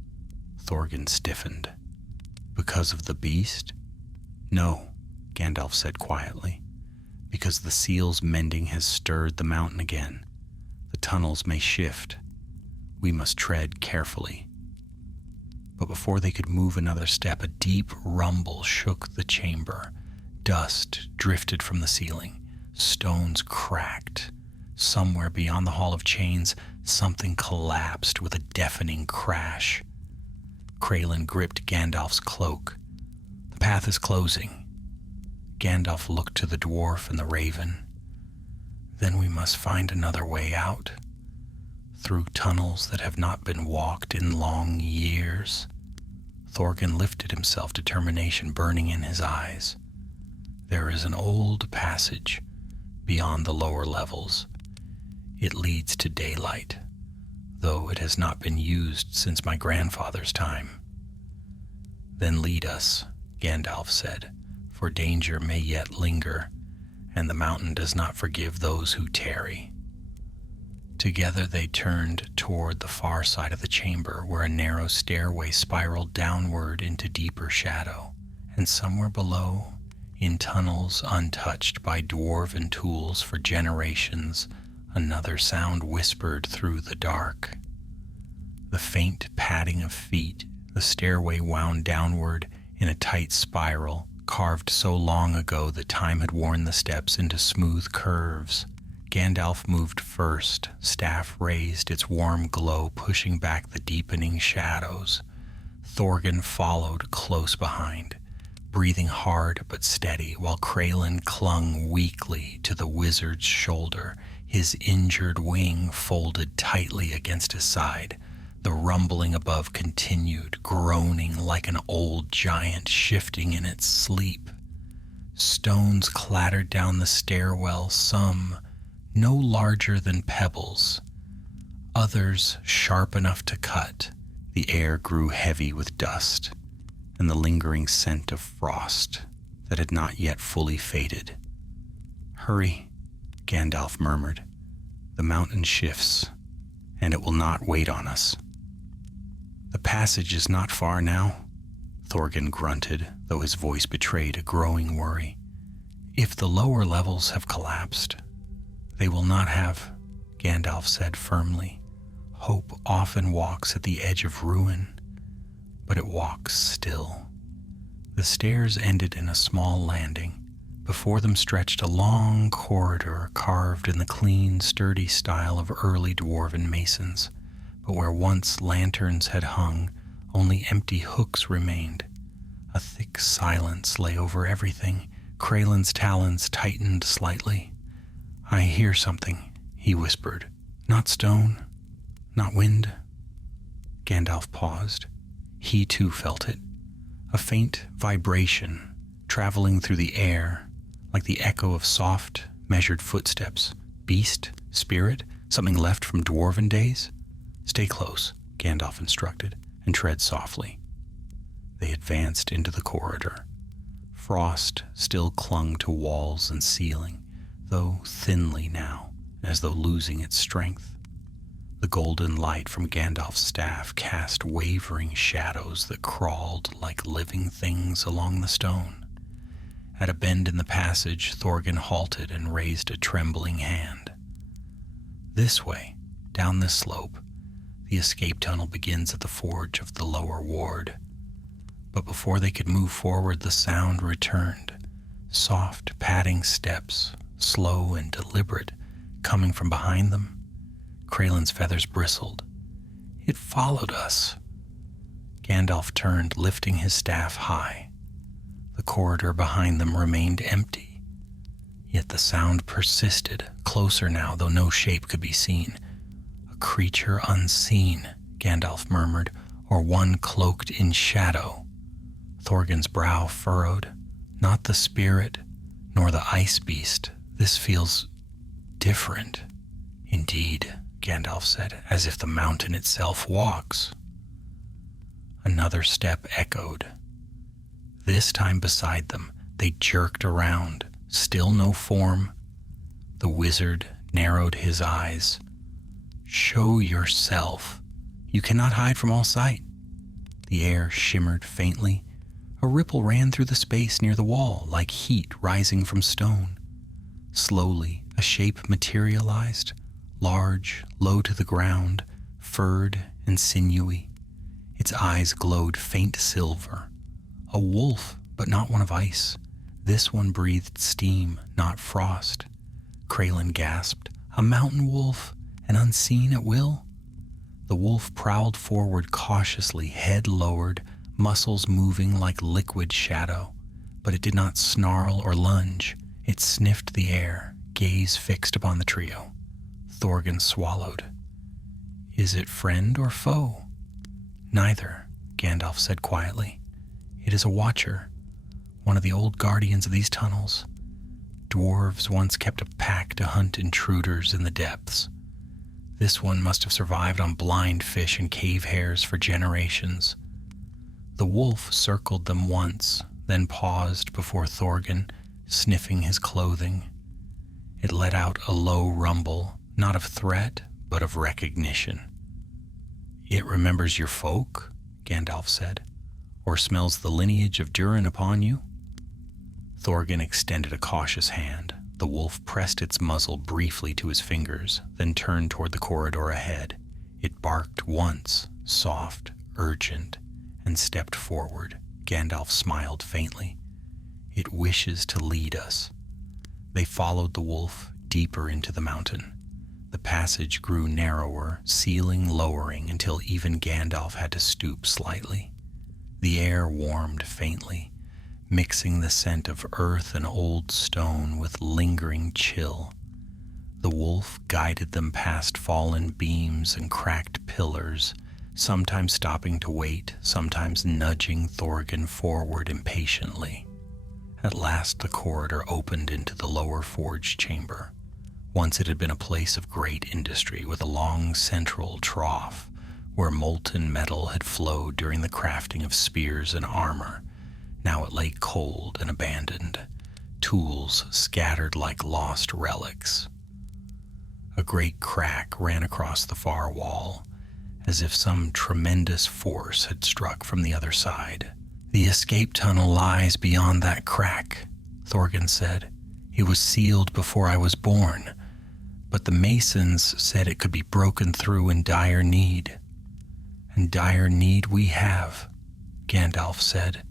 Thorgan stiffened. "Because of the beast?" "No," Gandalf said quietly. "Because the seal's mending has stirred the mountain again. The tunnels may shift. We must tread carefully." But before they could move another step, a deep rumble shook the chamber. Dust drifted from the ceiling. Stones cracked. Somewhere beyond the Hall of Chains, something collapsed with a deafening crash. Kraelin gripped Gandalf's cloak. "The path is closing." Gandalf looked to the dwarf and the raven. "Then we must find another way out, through tunnels that have not been walked in long years." Thorgan lifted himself, determination burning in his eyes. "There is an old passage beyond the lower levels. It leads to daylight, though it has not been used since my grandfather's time." "Then lead us," Gandalf said, "for danger may yet linger, and the mountain does not forgive those who tarry." Together they turned toward the far side of the chamber, where a narrow stairway spiraled downward into deeper shadow, and somewhere below, in tunnels untouched by dwarven tools for generations, another sound whispered through the dark. The faint padding of feet, the stairway wound downward in a tight spiral, carved so long ago that time had worn the steps into smooth curves. Gandalf moved first, staff raised, its warm glow pushing back the deepening shadows. Thorgan followed close behind, breathing hard but steady, while Kraelin clung weakly to the wizard's shoulder, his injured wing folded tightly against his side. The rumbling above continued, groaning like an old giant shifting in its sleep. Stones clattered down the stairwell, some no larger than pebbles, others sharp enough to cut. The air grew heavy with dust and the lingering scent of frost that had not yet fully faded. "Hurry," Gandalf murmured. "The mountain shifts, and it will not wait on us." "The passage is not far now," Thorgan grunted, though his voice betrayed a growing worry. "If the lower levels have collapsed, they will not have," Gandalf said firmly. "Hope often walks at the edge of ruin, but it walks still." The stairs ended in a small landing. Before them stretched a long corridor carved in the clean, sturdy style of early dwarven masons, but where once lanterns had hung, only empty hooks remained. A thick silence lay over everything. Kraelin's talons tightened slightly. "I hear something," he whispered. "Not stone, not wind." Gandalf paused. He too felt it. A faint vibration traveling through the air, like the echo of soft, measured footsteps. Beast? Spirit? Something left from dwarven days? "Stay close," Gandalf instructed, "and tread softly." They advanced into the corridor. Frost still clung to walls and ceiling, though thinly now, as though losing its strength. The golden light from Gandalf's staff cast wavering shadows that crawled like living things along the stone. At a bend in the passage, Thorgan halted and raised a trembling hand. "This way, down this slope. The escape tunnel begins at the forge of the lower ward." But before they could move forward, the sound returned. Soft, padding steps, slow and deliberate, coming from behind them. Kraelin's feathers bristled. "It followed us." Gandalf turned, lifting his staff high. The corridor behind them remained empty, yet the sound persisted, closer now, though no shape could be seen. "A creature unseen," Gandalf murmured, "or one cloaked in shadow." Thorgan's brow furrowed. "Not the spirit, nor the ice beast. This feels different." "Indeed," Gandalf said, "as if the mountain itself walks." Another step echoed. This time beside them, they jerked around. Still no form. The wizard narrowed his eyes. "Show yourself. You cannot hide from all sight." The air shimmered faintly. A ripple ran through the space near the wall, like heat rising from stone. Slowly, a shape materialized, large, low to the ground, furred and sinewy. Its eyes glowed faint silver. A wolf, but not one of ice. This one breathed steam, not frost. Kraelin gasped. "A mountain wolf, and unseen at will?" The wolf prowled forward cautiously, head lowered, muscles moving like liquid shadow, but it did not snarl or lunge. It sniffed the air, gaze fixed upon the trio. Thorgan swallowed. "Is it friend or foe?" "Neither," Gandalf said quietly. "It is a watcher, one of the old guardians of these tunnels. Dwarves once kept a pack to hunt intruders in the depths. This one must have survived on blind fish and cave hares for generations." The wolf circled them once, then paused before Thorgan, sniffing his clothing. It let out a low rumble, not of threat, but of recognition. "It remembers your folk," Gandalf said, "or smells the lineage of Durin upon you?" Thorgan extended a cautious hand. The wolf pressed its muzzle briefly to his fingers, then turned toward the corridor ahead. It barked once, soft, urgent, and stepped forward. Gandalf smiled faintly. It wishes to lead us. They followed the wolf deeper into the mountain. The passage grew narrower, ceiling lowering until even Gandalf had to stoop slightly. The air warmed faintly, mixing the scent of earth and old stone with lingering chill. The wolf guided them past fallen beams and cracked pillars, sometimes stopping to wait, sometimes nudging Thorgan forward impatiently. At last the corridor opened into the lower forge chamber. Once it had been a place of great industry with a long central trough where molten metal had flowed during the crafting of spears and armor. Now it lay cold and abandoned, tools scattered like lost relics. A great crack ran across the far wall, as if some tremendous force had struck from the other side. "The escape tunnel lies beyond that crack," Thorgan said. "It was sealed before I was born, but the masons said it could be broken through in dire need." "And dire need we have," Gandalf said.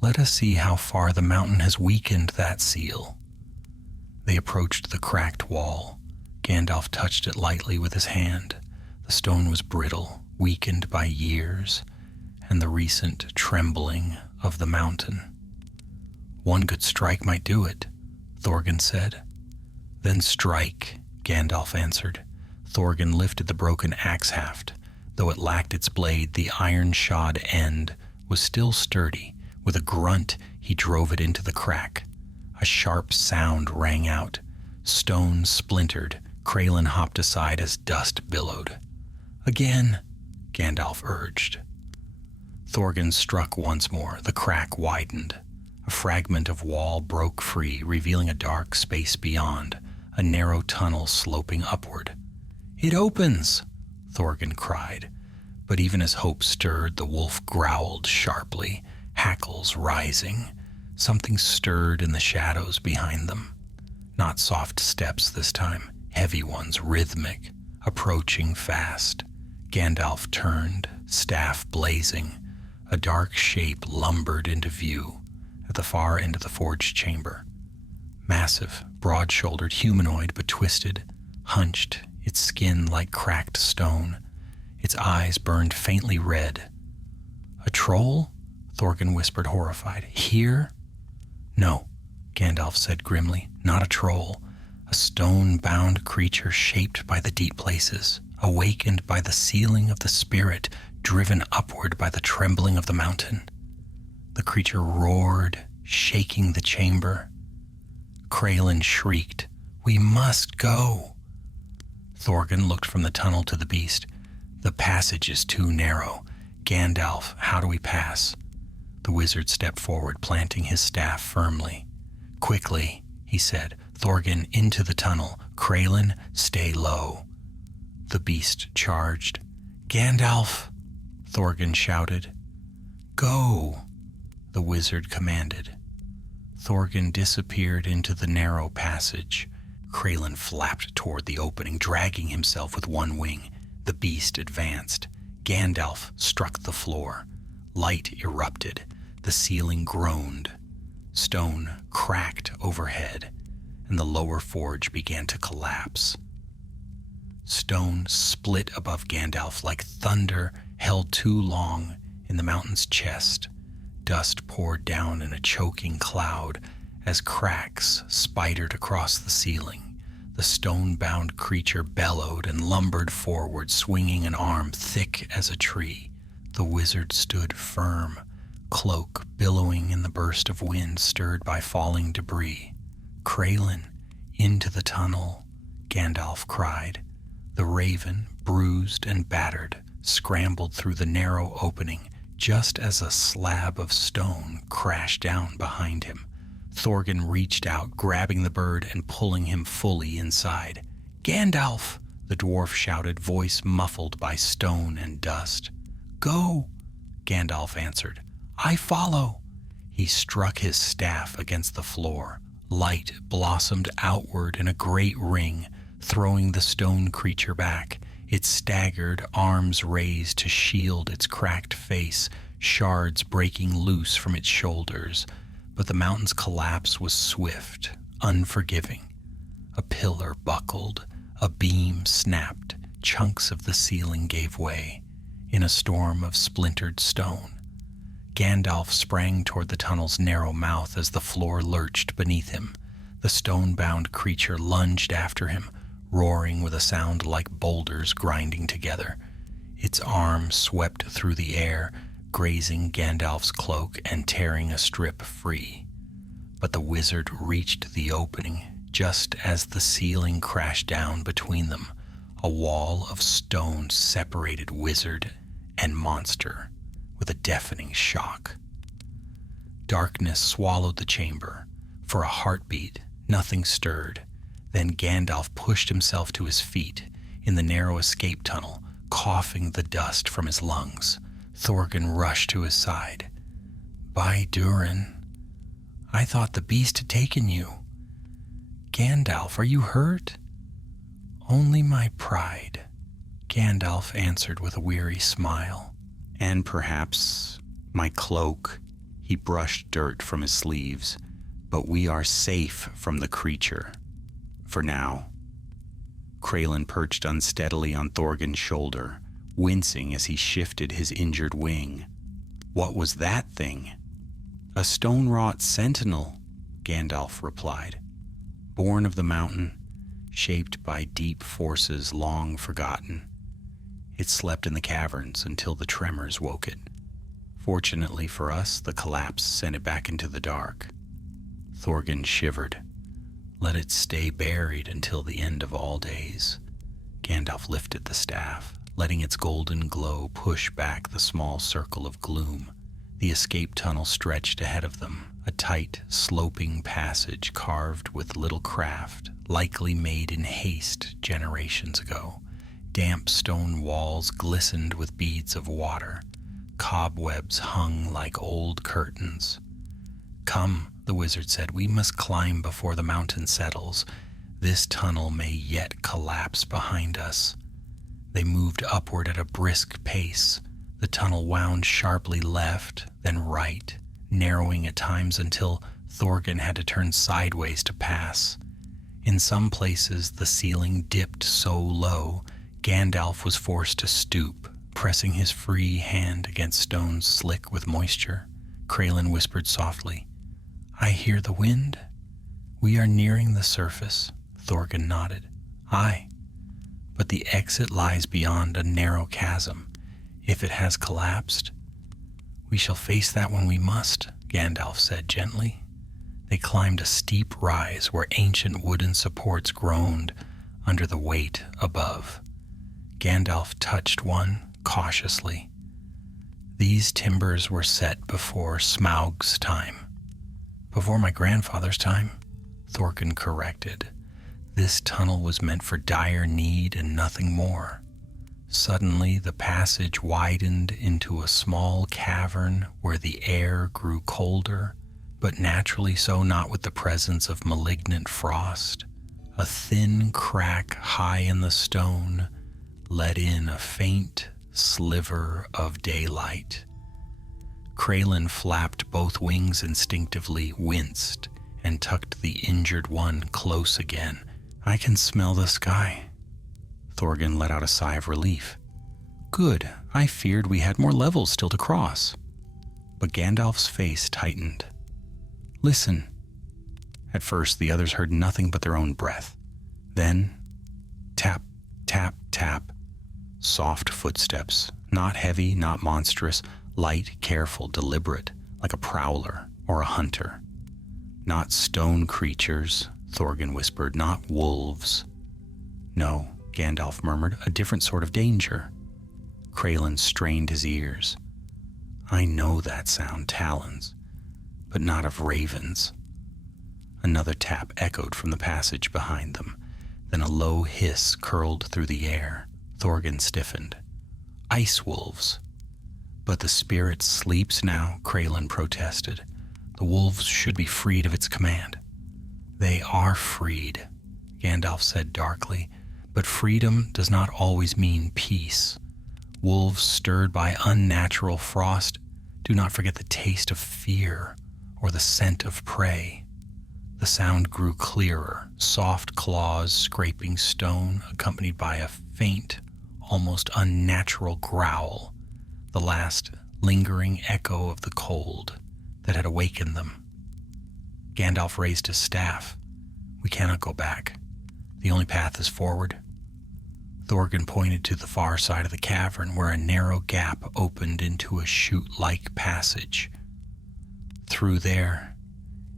"Let us see how far the mountain has weakened that seal." They approached the cracked wall. Gandalf touched it lightly with his hand. The stone was brittle, weakened by years and the recent trembling of the mountain. "One good strike might do it," Thorgan said. "Then strike," Gandalf answered. Thorgan lifted the broken axe haft. Though it lacked its blade, the iron-shod end was still sturdy. With a grunt, he drove it into the crack. A sharp sound rang out. Stone splintered. Kraelin hopped aside as dust billowed. "Again," Gandalf urged. Thorgan struck once more. The crack widened. A fragment of wall broke free, revealing a dark space beyond, a narrow tunnel sloping upward. "It opens!" Thorgan cried. But even as hope stirred, the wolf growled sharply, hackles rising. Something stirred in the shadows behind them. Not soft steps this time, heavy ones, rhythmic, approaching fast. Gandalf turned, staff blazing. A dark shape lumbered into view at the far end of the forge chamber. Massive, broad-shouldered, humanoid but twisted, hunched, its skin like cracked stone. Its eyes burned faintly red. "A troll?" Thorgan whispered, horrified. "Here?" "No," Gandalf said grimly. "Not a troll. A stone-bound creature shaped by the deep places, awakened by the sealing of the spirit, driven upward by the trembling of the mountain." The creature roared, shaking the chamber. Kraelin shrieked, "We must go!" Thorgan looked from the tunnel to the beast. "The passage is too narrow. Gandalf, how do we pass?" The wizard stepped forward, planting his staff firmly. "Quickly," he said. "Thorgan, into the tunnel. Kraelin, stay low." The beast charged. "Gandalf!" Thorgan shouted. "Go!" the wizard commanded. Thorgan disappeared into the narrow passage. Kraelin flapped toward the opening, dragging himself with one wing. The beast advanced. Gandalf struck the floor. Light erupted. The ceiling groaned. Stone cracked overhead, and the lower forge began to collapse. Stone split above Gandalf like thunder held too long in the mountain's chest. Dust poured down in a choking cloud as cracks spidered across the ceiling. The stone-bound creature bellowed and lumbered forward, swinging an arm thick as a tree. The wizard stood firm, cloak billowing in the burst of wind stirred by falling debris. "Kraelin, into the tunnel," Gandalf cried. The raven, bruised and battered, scrambled through the narrow opening just as a slab of stone crashed down behind him. Thorgan reached out, grabbing the bird and pulling him fully inside. "Gandalf!" the dwarf shouted, voice muffled by stone and dust. "Go!" Gandalf answered. "I follow." He struck his staff against the floor. Light blossomed outward in a great ring, throwing the stone creature back. It staggered, arms raised to shield its cracked face, shards breaking loose from its shoulders. But the mountain's collapse was swift, unforgiving. A pillar buckled, a beam snapped, chunks of the ceiling gave way. In a storm of splintered stone, Gandalf sprang toward the tunnel's narrow mouth as the floor lurched beneath him. The stone-bound creature lunged after him, roaring with a sound like boulders grinding together. Its arm swept through the air, grazing Gandalf's cloak and tearing a strip free. But the wizard reached the opening just as the ceiling crashed down between them. A wall of stone separated wizard and monster with a deafening shock. Darkness swallowed the chamber. For a heartbeat, nothing stirred. Then Gandalf pushed himself to his feet in the narrow escape tunnel, coughing the dust from his lungs. Thorgan rushed to his side. "By Durin, I thought the beast had taken you. Gandalf, are you hurt?" "Only my pride," Gandalf answered with a weary smile. "And perhaps my cloak." He brushed dirt from his sleeves. "But we are safe from the creature. For now." Kraylin perched unsteadily on Thorgan's shoulder, wincing as he shifted his injured wing. "What was that thing?" "A stone-wrought sentinel," Gandalf replied. "Born of the mountain, shaped by deep forces long forgotten. It slept in the caverns until the tremors woke it. Fortunately for us, the collapse sent it back into the dark." Thorgan shivered. "Let it stay buried until the end of all days." Gandalf lifted the staff, letting its golden glow push back the small circle of gloom. The escape tunnel stretched ahead of them, a tight, sloping passage carved with little craft, likely made in haste generations ago. Damp stone walls glistened with beads of water. Cobwebs hung like old curtains. "Come," the wizard said, "we must climb before the mountain settles. This tunnel may yet collapse behind us." They moved upward at a brisk pace. The tunnel wound sharply left, then right, narrowing at times until Thorgan had to turn sideways to pass. In some places, the ceiling dipped so low, Gandalf was forced to stoop, pressing his free hand against stones slick with moisture. Kraylin whispered softly, "I hear the wind." "We are nearing the surface," Thorgan nodded. "Aye, but the exit lies beyond a narrow chasm. If it has collapsed, we shall face that when we must," Gandalf said gently. They climbed a steep rise where ancient wooden supports groaned under the weight above. Gandalf touched one cautiously. "These timbers were set before Smaug's time." "Before my grandfather's time," Thorgan corrected. "This tunnel was meant for dire need and nothing more." Suddenly, the passage widened into a small cavern where the air grew colder, but naturally so not with the presence of malignant frost. A thin crack high in the stone let in a faint sliver of daylight. Kraylin flapped both wings instinctively, winced, and tucked the injured one close again. "I can smell the sky." Thorgan let out a sigh of relief. "Good, I feared we had more levels still to cross." But Gandalf's face tightened. "Listen." At first, the others heard nothing but their own breath. Then, tap, tap, tap. Soft footsteps, not heavy, not monstrous, light, careful, deliberate, like a prowler or a hunter. "Not stone creatures," Thorgan whispered, "not wolves." "No," Gandalf murmured, "a different sort of danger." Kraylin strained his ears. "I know that sound, talons, but not of ravens." Another tap echoed from the passage behind them. Then a low hiss curled through the air. Thorgan stiffened. "Ice wolves." "But the spirit sleeps now," Kraylin protested. "The wolves should be freed of its command." "They are freed," Gandalf said darkly, But freedom does not always mean peace. Wolves stirred by unnatural frost do not forget the taste of fear or the scent of prey. The sound grew clearer, soft claws scraping stone, accompanied by a faint, almost unnatural growl, the last lingering echo of the cold that had awakened them. Gandalf raised his staff. "We cannot go back. The only path is forward." Thorgan pointed to the far side of the cavern where a narrow gap opened into a chute-like passage. "Through there,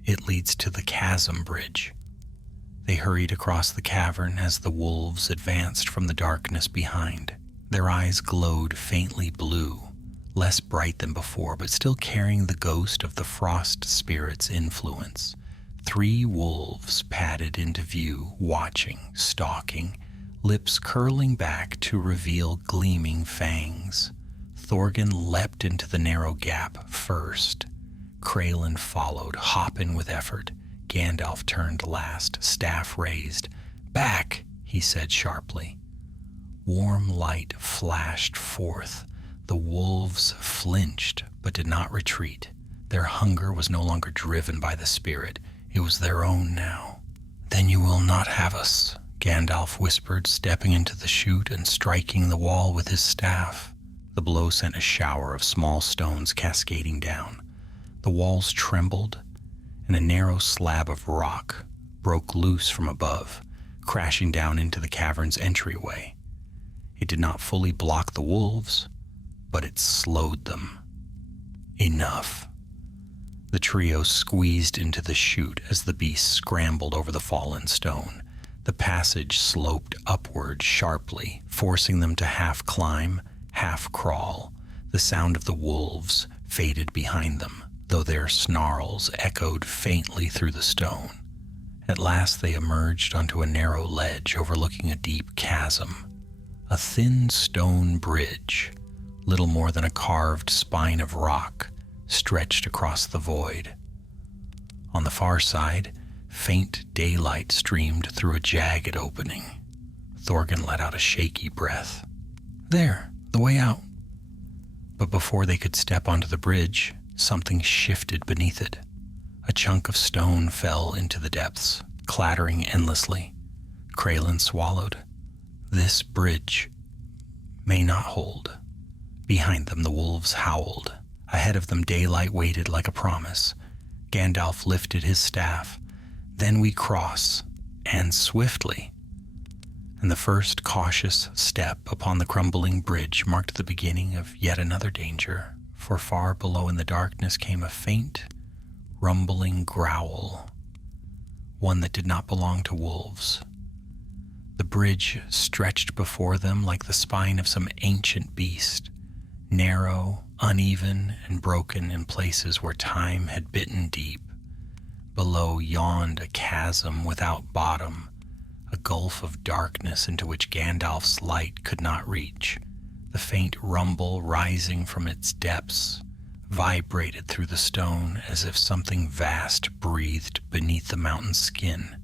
it leads to the chasm bridge." They hurried across the cavern as the wolves advanced from the darkness behind. Their eyes glowed faintly blue, less bright than before, but still carrying the ghost of the frost spirit's influence. 3 wolves padded into view, watching, stalking, lips curling back to reveal gleaming fangs. Thorgan leapt into the narrow gap first. Kraelin followed, hopping with effort. Gandalf turned last, staff raised. "Back," he said sharply. Warm light flashed forth. The wolves flinched, but did not retreat. Their hunger was no longer driven by the spirit. It was their own now. "Then you will not have us," Gandalf whispered, stepping into the chute and striking the wall with his staff. The blow sent a shower of small stones cascading down. The walls trembled, and a narrow slab of rock broke loose from above, crashing down into the cavern's entryway. It did not fully block the wolves, but it slowed them. Enough. The trio squeezed into the chute as the beast scrambled over the fallen stone. The passage sloped upward sharply, forcing them to half climb, half crawl. The sound of the wolves faded behind them, though their snarls echoed faintly through the stone. At last they emerged onto a narrow ledge overlooking a deep chasm. A thin stone bridge, little more than a carved spine of rock, stretched across the void. On the far side, faint daylight streamed through a jagged opening. Thorgan let out a shaky breath. "There, the way out." But before they could step onto the bridge, something shifted beneath it. A chunk of stone fell into the depths, clattering endlessly. Kraelin swallowed. This bridge may not hold. Behind them, the wolves howled. Ahead of them, daylight waited like a promise. Gandalf lifted his staff. "Then we cross, and swiftly." And the first cautious step upon the crumbling bridge marked the beginning of yet another danger, for far below in the darkness came a faint, rumbling growl, one that did not belong to wolves. The bridge stretched before them like the spine of some ancient beast, narrow, uneven, and broken in places where time had bitten deep. Below yawned a chasm without bottom, a gulf of darkness into which Gandalf's light could not reach. The faint rumble rising from its depths vibrated through the stone as if something vast breathed beneath the mountain's skin.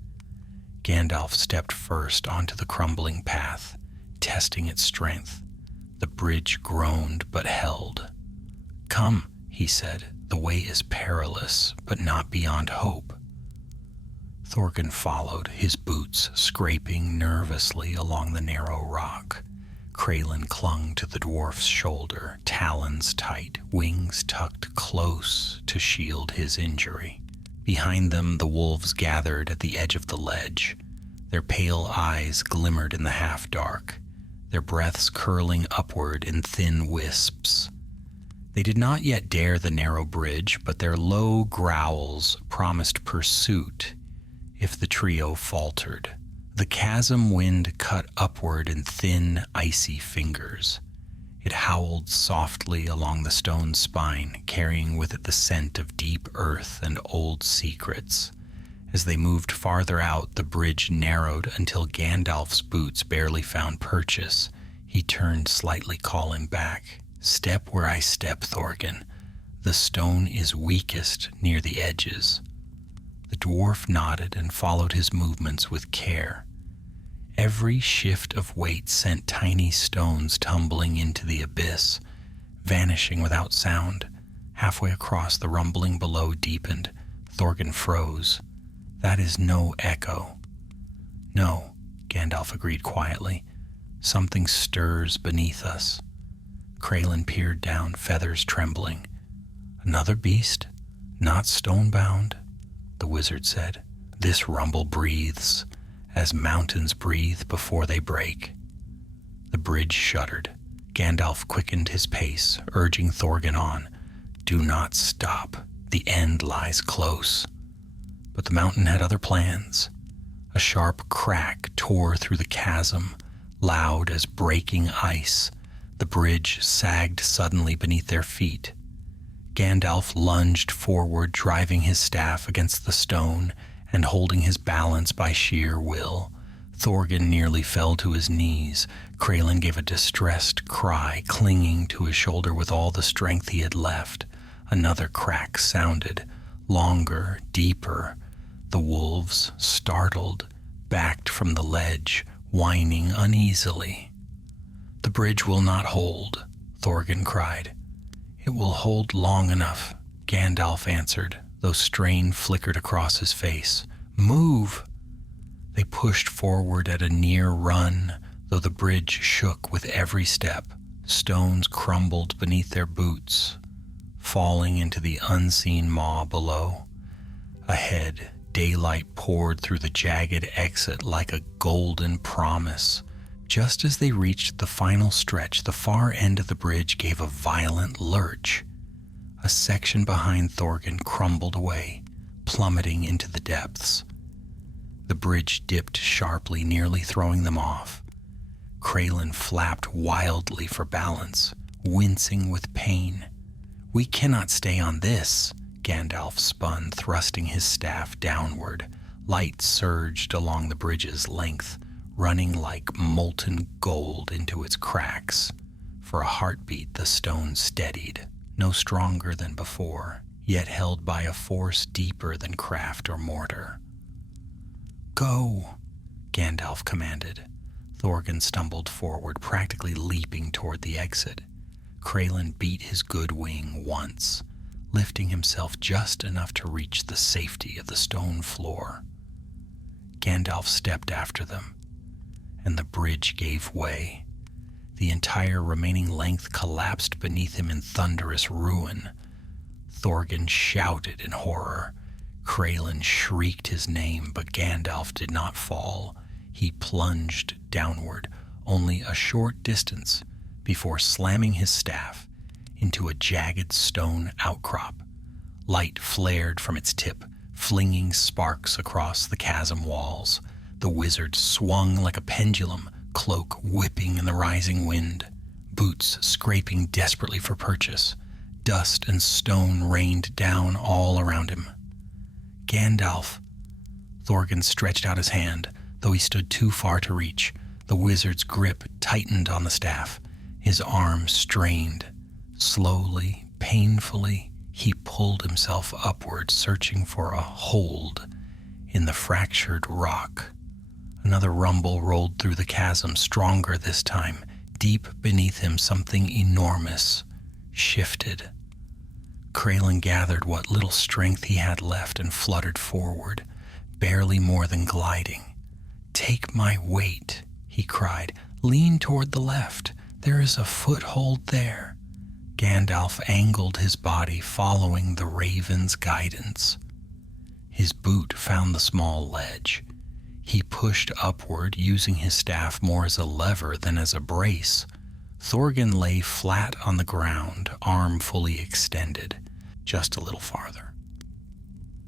Gandalf stepped first onto the crumbling path, testing its strength. The bridge groaned but held. "Come," he said, "the way is perilous, but not beyond hope." Thorgan followed, his boots scraping nervously along the narrow rock. Kraelin clung to the dwarf's shoulder, talons tight, wings tucked close to shield his injury. Behind them, the wolves gathered at the edge of the ledge. Their pale eyes glimmered in the half-dark, their breaths curling upward in thin wisps. They did not yet dare the narrow bridge, but their low growls promised pursuit if the trio faltered. The chasm wind cut upward in thin, icy fingers. It howled softly along the stone spine, carrying with it the scent of deep earth and old secrets. As they moved farther out, the bridge narrowed until Gandalf's boots barely found purchase. He turned slightly, calling back, "Step where I step, Thorgan. The stone is weakest near the edges." The dwarf nodded and followed his movements with care. Every shift of weight sent tiny stones tumbling into the abyss, vanishing without sound. Halfway across, the rumbling below deepened. Thorgan froze. That is no echo. No, Gandalf agreed quietly. Something stirs beneath us. Kraylin peered down, feathers trembling. Another beast? Not stone-bound? The wizard said. This rumble breathes, as mountains breathe before they break. The bridge shuddered. Gandalf quickened his pace, urging Thorgan on. Do not stop. The end lies close. But the mountain had other plans. A sharp crack tore through the chasm, loud as breaking ice. The bridge sagged suddenly beneath their feet. Gandalf lunged forward, driving his staff against the stone and holding his balance by sheer will. Thorgan nearly fell to his knees. Kraylin gave a distressed cry, clinging to his shoulder with all the strength he had left. Another crack sounded, longer, deeper. The wolves, startled, backed from the ledge, whining uneasily. The bridge will not hold, Thorgan cried. It will hold long enough, Gandalf answered, though strain flickered across his face. Move! They pushed forward at a near run, though the bridge shook with every step. Stones crumbled beneath their boots, falling into the unseen maw below. Ahead, daylight poured through the jagged exit like a golden promise. Just as they reached the final stretch, the far end of the bridge gave a violent lurch. A section behind Thorgan crumbled away, plummeting into the depths. The bridge dipped sharply, nearly throwing them off. Kraylin flapped wildly for balance, wincing with pain. We cannot stay on this, Gandalf spun, thrusting his staff downward. Light surged along the bridge's length, running like molten gold into its cracks. For a heartbeat, the stone steadied, no stronger than before, yet held by a force deeper than craft or mortar. Go, Gandalf commanded. Thorgan stumbled forward, practically leaping toward the exit. Kraylin beat his good wing once, lifting himself just enough to reach the safety of the stone floor. Gandalf stepped after them, and the bridge gave way. The entire remaining length collapsed beneath him in thunderous ruin. Thorgan shouted in horror. Kraylin shrieked his name, but Gandalf did not fall. He plunged downward, only a short distance before slamming his staff into a jagged stone outcrop. Light flared from its tip, flinging sparks across the chasm walls. The wizard swung like a pendulum, cloak whipping in the rising wind, boots scraping desperately for purchase. Dust and stone rained down all around him. Gandalf! Thorgan stretched out his hand, though he stood too far to reach. The wizard's grip tightened on the staff. His arm strained. Slowly, painfully, he pulled himself upward, searching for a hold in the fractured rock. Another rumble rolled through the chasm, stronger this time. Deep beneath him, something enormous shifted. Kraylin gathered what little strength he had left and fluttered forward, barely more than gliding. Take my weight, he cried. Lean toward the left. There is a foothold there. Gandalf angled his body, following the raven's guidance. His boot found the small ledge. He pushed upward, using his staff more as a lever than as a brace. Thorgan lay flat on the ground, arm fully extended, just a little farther.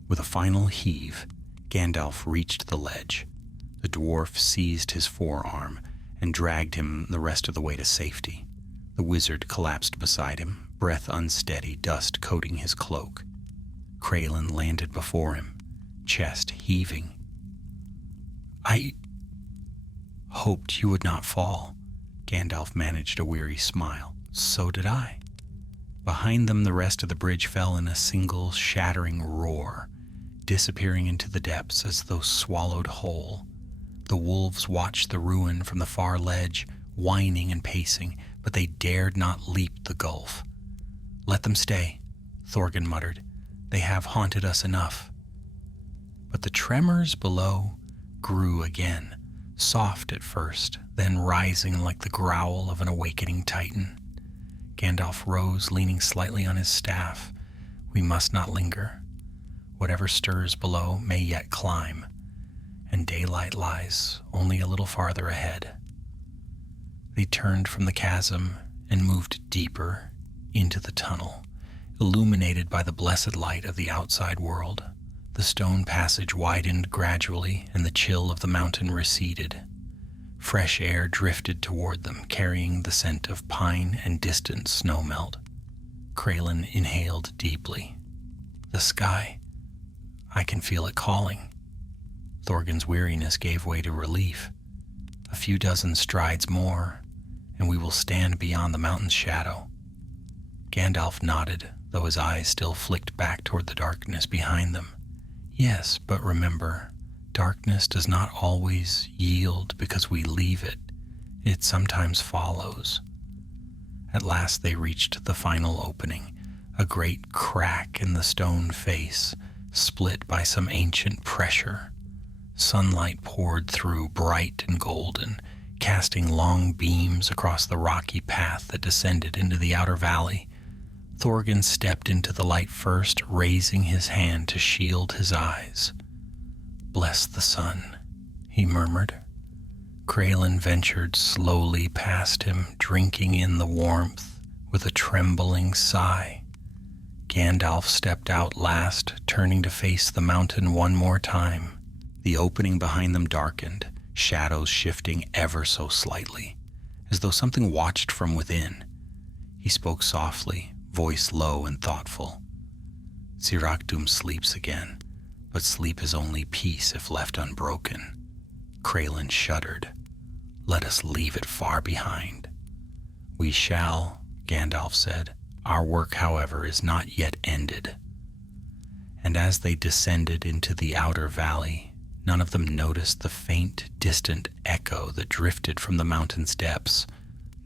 With a final heave, Gandalf reached the ledge. The dwarf seized his forearm and dragged him the rest of the way to safety. The wizard collapsed beside him, breath unsteady, dust coating his cloak. Kraylin landed before him, chest heaving. I hoped you would not fall. Gandalf managed a weary smile. So did I. Behind them, the rest of the bridge fell in a single shattering roar, disappearing into the depths as though swallowed whole. The wolves watched the ruin from the far ledge, whining and pacing, but they dared not leap the gulf. "Let them stay," Thorgan muttered. "They have haunted us enough." But the tremors below grew again, soft at first, then rising like the growl of an awakening titan. Gandalf rose, leaning slightly on his staff. "We must not linger. Whatever stirs below may yet climb, and daylight lies only a little farther ahead." They turned from the chasm and moved deeper into the tunnel, illuminated by the blessed light of the outside world. The stone passage widened gradually, and the chill of the mountain receded. Fresh air drifted toward them, carrying the scent of pine and distant snowmelt. Kraylin inhaled deeply. "The sky. I can feel it calling." Thorgan's weariness gave way to relief. "A few dozen strides more, and we will stand beyond the mountain's shadow." Gandalf nodded, though his eyes still flicked back toward the darkness behind them. "Yes, but remember, darkness does not always yield because we leave it. It sometimes follows." At last they reached the final opening, a great crack in the stone face, split by some ancient pressure. Sunlight poured through, bright and golden, casting long beams across the rocky path that descended into the outer valley. Thorgan stepped into the light first, raising his hand to shield his eyes. "Bless the sun," he murmured. Kraylin ventured slowly past him, drinking in the warmth with a trembling sigh. Gandalf stepped out last, turning to face the mountain one more time. The opening behind them darkened, shadows shifting ever so slightly, as though something watched from within. He spoke softly, voice low and thoughtful. "Sirachtum sleeps again, but sleep is only peace if left unbroken." Kraylin shuddered. "Let us leave it far behind." "We shall," Gandalf said. "Our work, however, is not yet ended." And as they descended into the outer valley, none of them noticed the faint, distant echo that drifted from the mountain's depths.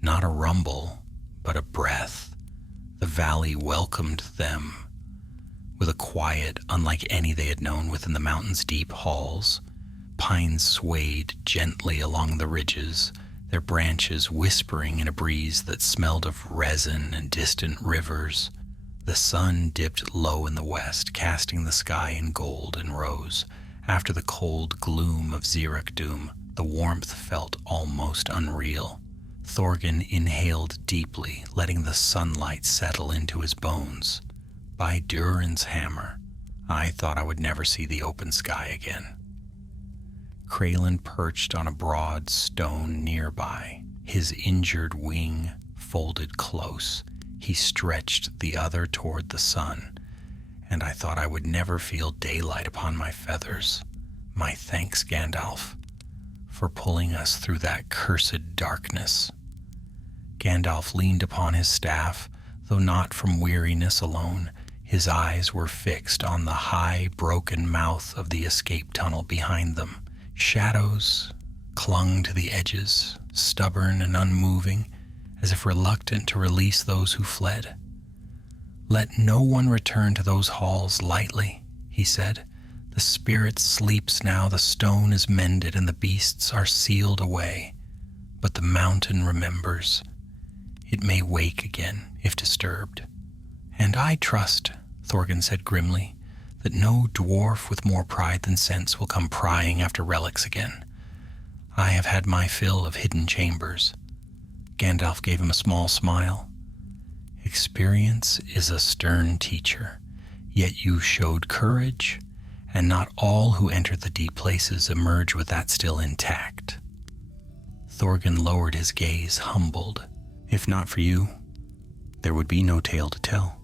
Not a rumble, but a breath. The valley welcomed them with a quiet unlike any they had known within the mountain's deep halls. Pines swayed gently along the ridges, their branches whispering in a breeze that smelled of resin and distant rivers. The sun dipped low in the west, casting the sky in gold and rose. After the cold gloom of Sirachtum, the warmth felt almost unreal. Thorgan inhaled deeply, letting the sunlight settle into his bones. By Durin's hammer, I thought I would never see the open sky again. Kraylin perched on a broad stone nearby, his injured wing folded close. He stretched the other toward the sun, and I thought I would never feel daylight upon my feathers. My thanks, Gandalf, for pulling us through that cursed darkness. Gandalf leaned upon his staff, though not from weariness alone. His eyes were fixed on the high, broken mouth of the escape tunnel behind them. Shadows clung to the edges, stubborn and unmoving, as if reluctant to release those who fled. "Let no one return to those halls lightly," he said. "The spirit sleeps now, the stone is mended, and the beasts are sealed away. But the mountain remembers. It may wake again, if disturbed. And I trust," Thorgan said grimly, "that no dwarf with more pride than sense will come prying after relics again. I have had my fill of hidden chambers." Gandalf gave him a small smile. "Experience is a stern teacher, yet you showed courage, and not all who enter the deep places emerge with that still intact." Thorgan lowered his gaze, humbled. "If not for you, there would be no tale to tell.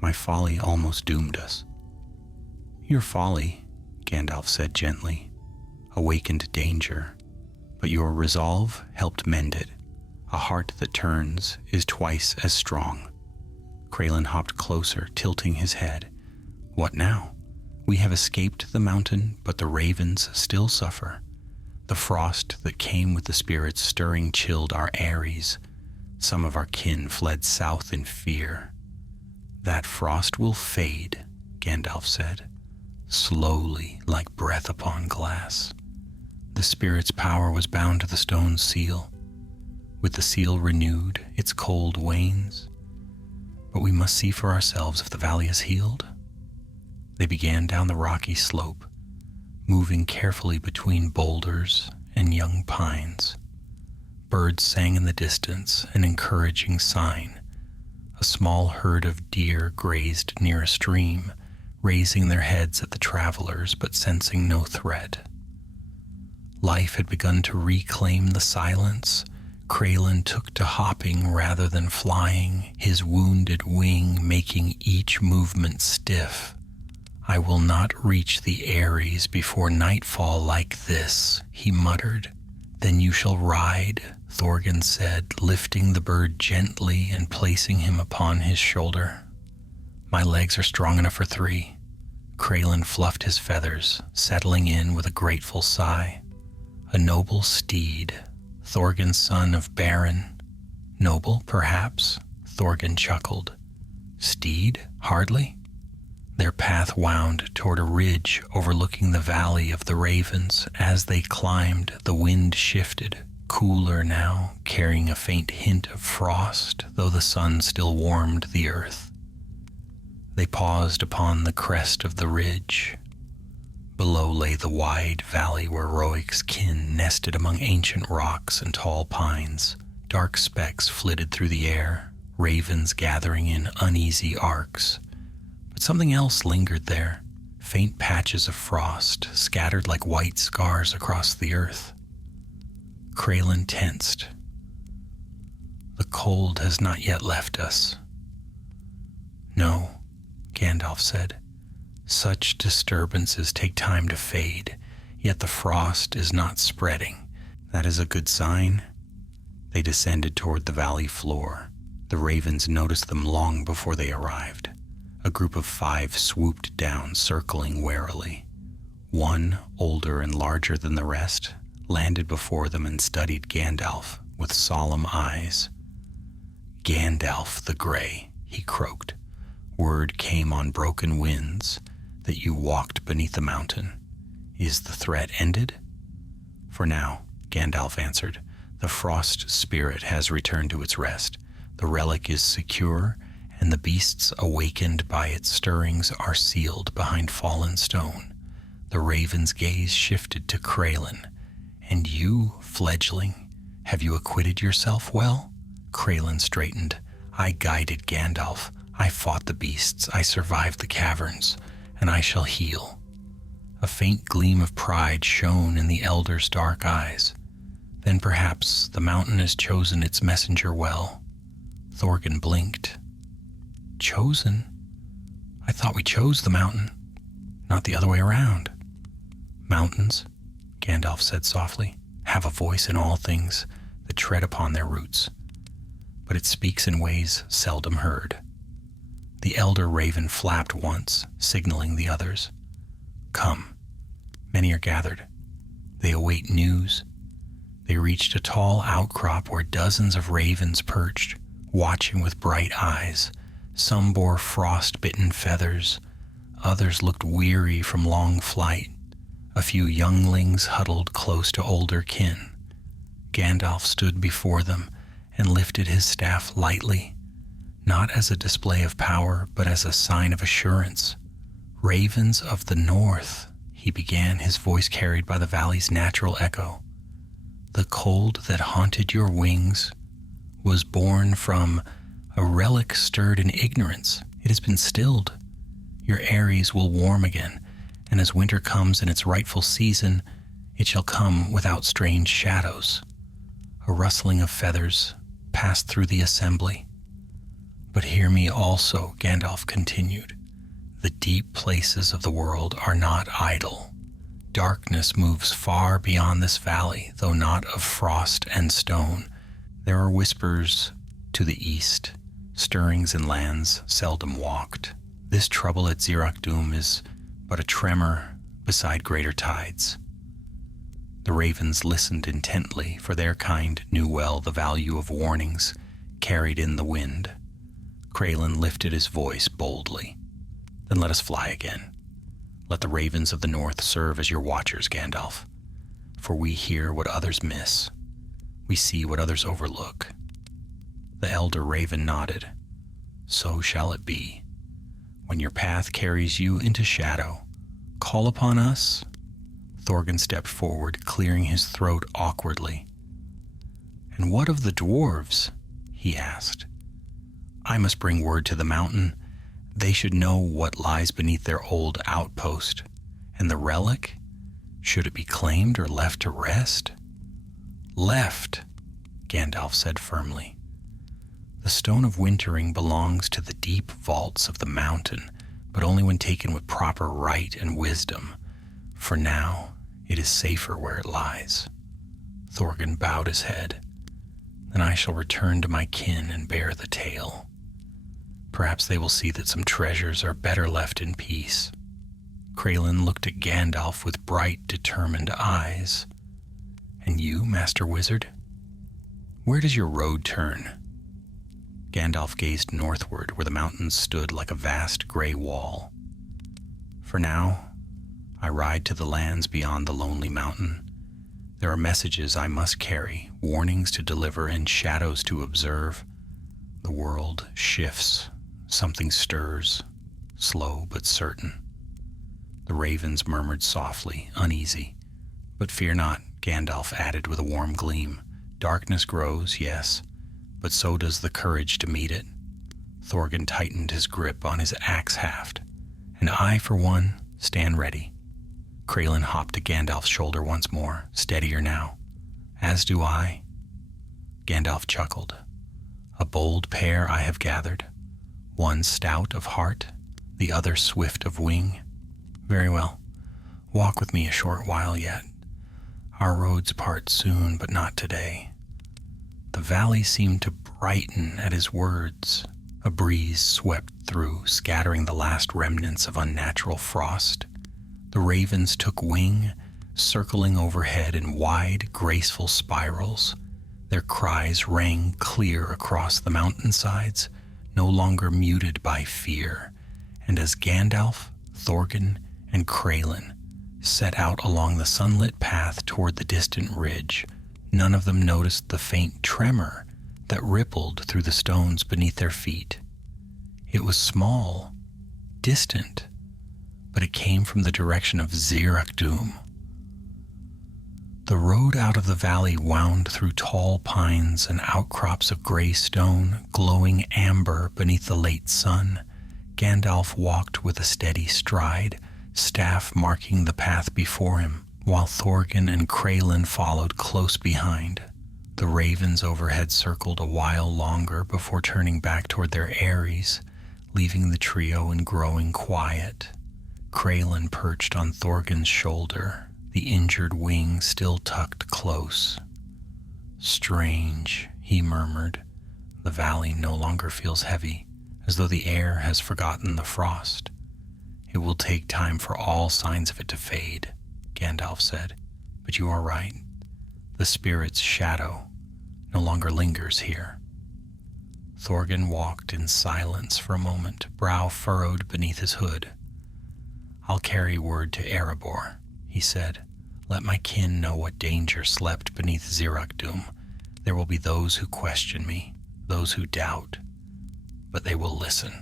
My folly almost doomed us." "Your folly," Gandalf said gently, "awakened danger, but your resolve helped mend it. A heart that turns is twice as strong." Kraylin hopped closer, tilting his head. "What now? We have escaped the mountain, but the ravens still suffer. The frost that came with the spirits stirring chilled our Ares. Some of our kin fled south in fear. That frost will fade, Gandalf said, slowly like breath upon glass. The spirit's power was bound to the stone seal. With the seal renewed, its cold wanes. But we must see for ourselves if the valley is healed. They began down the rocky slope, moving carefully between boulders and young pines. Birds sang in the distance, an encouraging sign. A small herd of deer grazed near a stream, raising their heads at the travelers but sensing no threat. Life had begun to reclaim the silence. Kraylin took to hopping rather than flying, his wounded wing making each movement stiff. I will not reach the Ares before nightfall like this, he muttered. Then you shall ride, Thorgyn said, lifting the bird gently and placing him upon his shoulder. My legs are strong enough for 3. Kraylin fluffed his feathers, settling in with a grateful sigh. A noble steed, Thorgyn's son of Beren. Noble, perhaps, Thorgyn chuckled. Steed, hardly. Their path wound toward a ridge overlooking the valley of the ravens. As they climbed, the wind shifted, cooler now, carrying a faint hint of frost, though the sun still warmed the earth. They paused upon the crest of the ridge. Below lay the wide valley where Roig's kin nested among ancient rocks and tall pines. Dark specks flitted through the air, ravens gathering in uneasy arcs. But something else lingered there, faint patches of frost scattered like white scars across the earth. Kraylin tensed. The cold has not yet left us. No, Gandalf said. Such disturbances take time to fade, yet the frost is not spreading. That is a good sign. They descended toward the valley floor. The ravens noticed them long before they arrived. A group of 5 swooped down, circling warily. One, older and larger than the rest, landed before them and studied Gandalf with solemn eyes. Gandalf the Grey, he croaked. Word came on broken winds that you walked beneath the mountain. Is the threat ended? For now, Gandalf answered. The frost spirit has returned to its rest. The relic is secure, and the beasts awakened by its stirrings are sealed behind fallen stone. The raven's gaze shifted to Kraylin. And you, fledgling, have you acquitted yourself well? Kraylin straightened. I guided Gandalf. I fought the beasts. I survived the caverns, and I shall heal. A faint gleam of pride shone in the elder's dark eyes. Then perhaps the mountain has chosen its messenger well. Thorgyn blinked. Chosen? I thought we chose the mountain, not the other way around. Mountains, Gandalf said softly, have a voice in all things that tread upon their roots, but it speaks in ways seldom heard. The elder raven flapped once, signaling the others. Come. Many are gathered. They await news. They reached a tall outcrop where dozens of ravens perched, watching with bright eyes. Some bore frost-bitten feathers. Others looked weary from long flight. A few younglings huddled close to older kin. Gandalf stood before them and lifted his staff lightly, not as a display of power, but as a sign of assurance. Ravens of the north, he began, his voice carried by the valley's natural echo. The cold that haunted your wings was born from a relic stirred in ignorance. It has been stilled. Your Ares will warm again, and as winter comes in its rightful season, it shall come without strange shadows. A rustling of feathers passed through the assembly. But hear me also, Gandalf continued. The deep places of the world are not idle. Darkness moves far beyond this valley, though not of frost and stone. There are whispers to the east, stirrings in lands seldom walked. This trouble at Zirak-Dum is but a tremor beside greater tides. The ravens listened intently, for their kind knew well the value of warnings carried in the wind. Kraylin lifted his voice boldly. Then let us fly again. Let the ravens of the north serve as your watchers, Gandalf. For we hear what others miss. We see what others overlook. The elder raven nodded. So shall it be. When your path carries you into shadow, call upon us. Thorgan stepped forward, clearing his throat awkwardly. And what of the dwarves? He asked. I must bring word to the mountain. They should know what lies beneath their old outpost. And the relic? Should it be claimed or left to rest? Left, Gandalf said firmly. The Stone of Wintering belongs to the deep vaults of the mountain, but only when taken with proper right and wisdom. For now, it is safer where it lies. Thorgan bowed his head. Then I shall return to my kin and bear the tale. Perhaps they will see that some treasures are better left in peace. Kraylin looked at Gandalf with bright, determined eyes. And you, Master Wizard? Where does your road turn? Gandalf gazed northward, where the mountains stood like a vast gray wall. For now, I ride to the lands beyond the lonely mountain. There are messages I must carry, warnings to deliver, and shadows to observe. The world shifts, something stirs, slow but certain. The ravens murmured softly, uneasy. But fear not, Gandalf added with a warm gleam. Darkness grows, yes, but so does the courage to meet it. Thorgan tightened his grip on his axe haft. And I, for one, stand ready. Kraylin hopped to Gandalf's shoulder once more, steadier now. As do I. Gandalf chuckled. A bold pair I have gathered, one stout of heart, the other swift of wing. Very well. Walk with me a short while yet. Our roads part soon, but not today. The valley seemed to brighten at his words. A breeze swept through, scattering the last remnants of unnatural frost. The ravens took wing, circling overhead in wide, graceful spirals. Their cries rang clear across the mountainsides, no longer muted by fear. And as Gandalf, Thorgan, and Kraylin set out along the sunlit path toward the distant ridge, none of them noticed the faint tremor that rippled through the stones beneath their feet. It was small, distant, but it came from the direction of Zirak-Dum. The road out of the valley wound through tall pines and outcrops of gray stone, glowing amber beneath the late sun. Gandalf walked with a steady stride, staff marking the path before him, while Thorgan and Kraylin followed close behind. The ravens overhead circled a while longer before turning back toward their eyries, leaving the trio in growing quiet. Kraylin perched on Thorgan's shoulder, the injured wing still tucked close. Strange, he murmured. The valley no longer feels heavy, as though the air has forgotten the frost. It will take time for all signs of it to fade, Gandalf said, but you are right. The spirit's shadow no longer lingers here. Thorgan walked in silence for a moment, brow furrowed beneath his hood. I'll carry word to Erebor, he said. Let my kin know what danger slept beneath Zirak-Dum. There will be those who question me, those who doubt, but they will listen.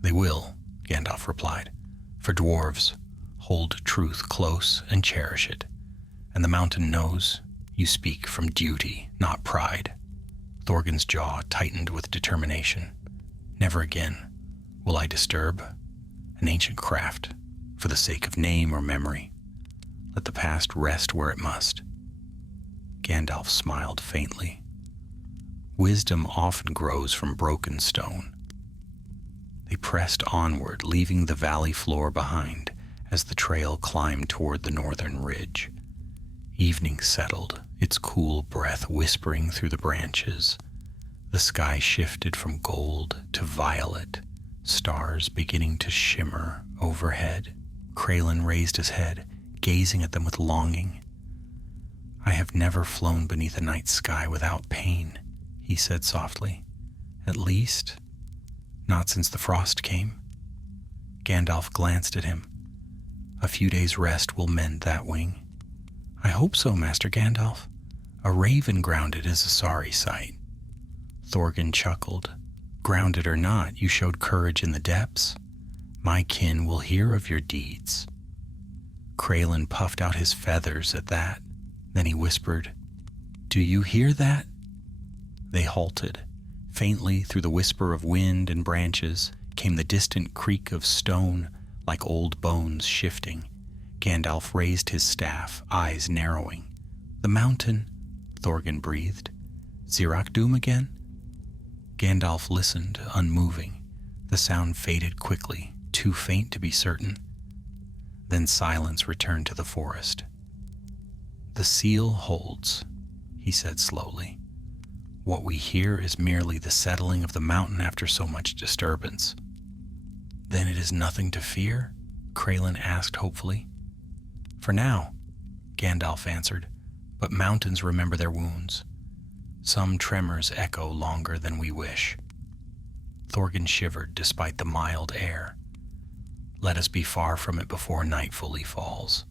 They will, Gandalf replied, for dwarves hold truth close and cherish it, and the mountain knows you speak from duty, not pride. Thorgan's jaw tightened with determination. Never again will I disturb an ancient craft for the sake of name or memory. Let the past rest where it must. Gandalf smiled faintly. Wisdom often grows from broken stone. They pressed onward, leaving the valley floor behind as the trail climbed toward the northern ridge. Evening settled, its cool breath whispering through the branches. The sky shifted from gold to violet, stars beginning to shimmer overhead. Kraylin raised his head, gazing at them with longing. I have never flown beneath a night sky without pain, he said softly. At least, not since the frost came. Gandalf glanced at him. A few days' rest will mend that wing. I hope so, Master Gandalf. A raven grounded is a sorry sight. Thorgan chuckled. Grounded or not, you showed courage in the depths. My kin will hear of your deeds. Kraelin puffed out his feathers at that. Then he whispered, Do you hear that? They halted. Faintly through the whisper of wind and branches came the distant creak of stone, like old bones shifting. Gandalf raised his staff, eyes narrowing. The mountain, Thorgan breathed. Zirak Doom again? Gandalf listened, unmoving. The sound faded quickly, too faint to be certain. Then silence returned to the forest. The seal holds, he said slowly. What we hear is merely the settling of the mountain after so much disturbance. Then it is nothing to fear? Kraelin asked hopefully. For now, Gandalf answered, but mountains remember their wounds. Some tremors echo longer than we wish. Thorgan shivered despite the mild air. Let us be far from it before night fully falls.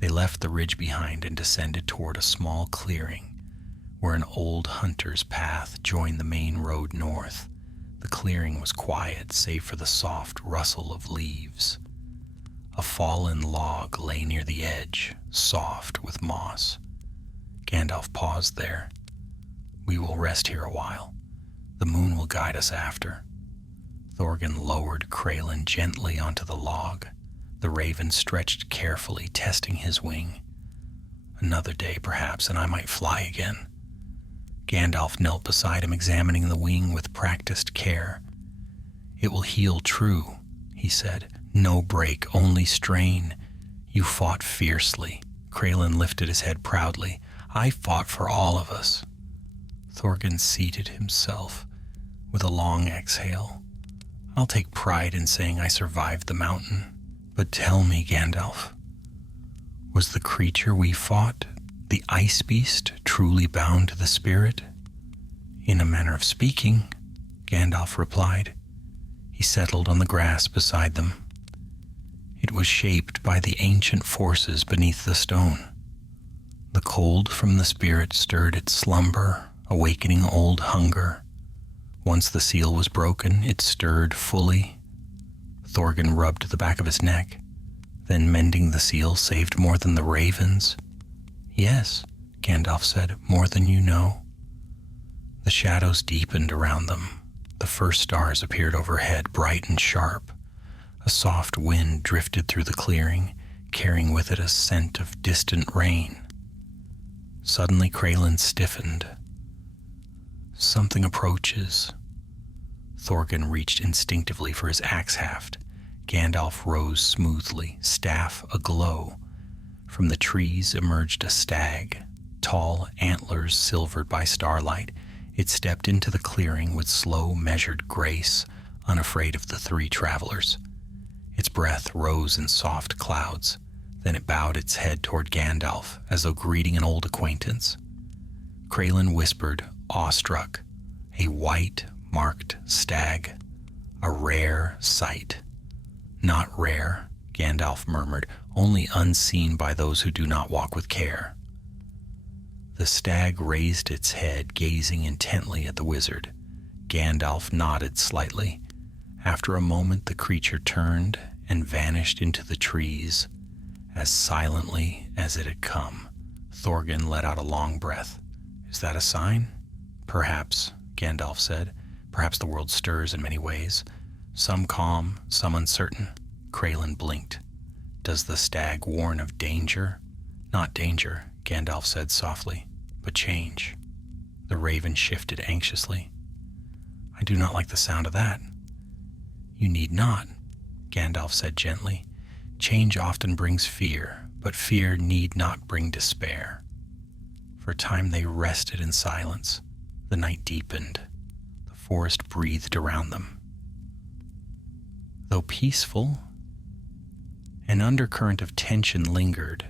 They left the ridge behind and descended toward a small clearing where an old hunter's path joined the main road north. The clearing was quiet save for the soft rustle of leaves. A fallen log lay near the edge, soft with moss. Gandalf paused there. We will rest here a while. The moon will guide us after. Thorgan lowered Kraelin gently onto the log. The raven stretched carefully, testing his wing. Another day, perhaps, and I might fly again. Gandalf knelt beside him, examining the wing with practiced care. It will heal true, he said. No break, only strain. You fought fiercely. Kraelin lifted his head proudly. I fought for all of us. Thorgan seated himself with a long exhale. I'll take pride in saying I survived the mountain. But tell me, Gandalf, was the creature we fought, the ice beast, truly bound to the spirit? In a manner of speaking, Gandalf replied. He settled on the grass beside them. It was shaped by the ancient forces beneath the stone. The cold from the spirit stirred its slumber, awakening old hunger. Once the seal was broken, it stirred fully. Thorgan rubbed the back of his neck. Then mending the seal saved more than the ravens. Yes, Gandalf said, more than you know. The shadows deepened around them. The first stars appeared overhead, bright and sharp. A soft wind drifted through the clearing, carrying with it a scent of distant rain. Suddenly Kraelin stiffened. Something approaches. Thorgan reached instinctively for his axe haft. Gandalf rose smoothly, staff aglow. From the trees emerged a stag, tall antlers silvered by starlight. It stepped into the clearing with slow, measured grace, unafraid of the three travelers. Its breath rose in soft clouds. Then it bowed its head toward Gandalf, as though greeting an old acquaintance. Kraelin whispered, awestruck, a white, marked stag, a rare sight. Not rare, Gandalf murmured, only unseen by those who do not walk with care. The stag raised its head, gazing intently at the wizard. Gandalf nodded slightly. After a moment, the creature turned and vanished into the trees, as silently as it had come. Thorgan let out a long breath. Is that a sign? Perhaps, Gandalf said. Perhaps the world stirs in many ways. Some calm, some uncertain. Kraelin blinked. Does the stag warn of danger? Not danger, Gandalf said softly, but change. The raven shifted anxiously. I do not like the sound of that. You need not, Gandalf said gently. Change often brings fear, but fear need not bring despair. For a time they rested in silence. The night deepened. The forest breathed around them. Though peaceful, an undercurrent of tension lingered.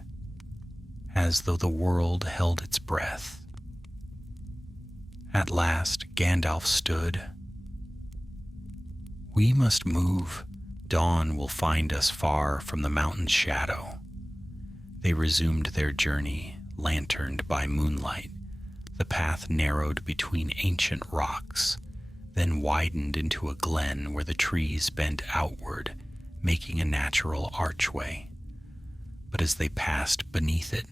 as though the world held its breath. At last, Gandalf stood. "We must move. Dawn will find us far from the mountain's shadow." They resumed their journey, lanterned by moonlight. The path narrowed between ancient rocks, then widened into a glen where the trees bent outward, making a natural archway. But as they passed beneath it,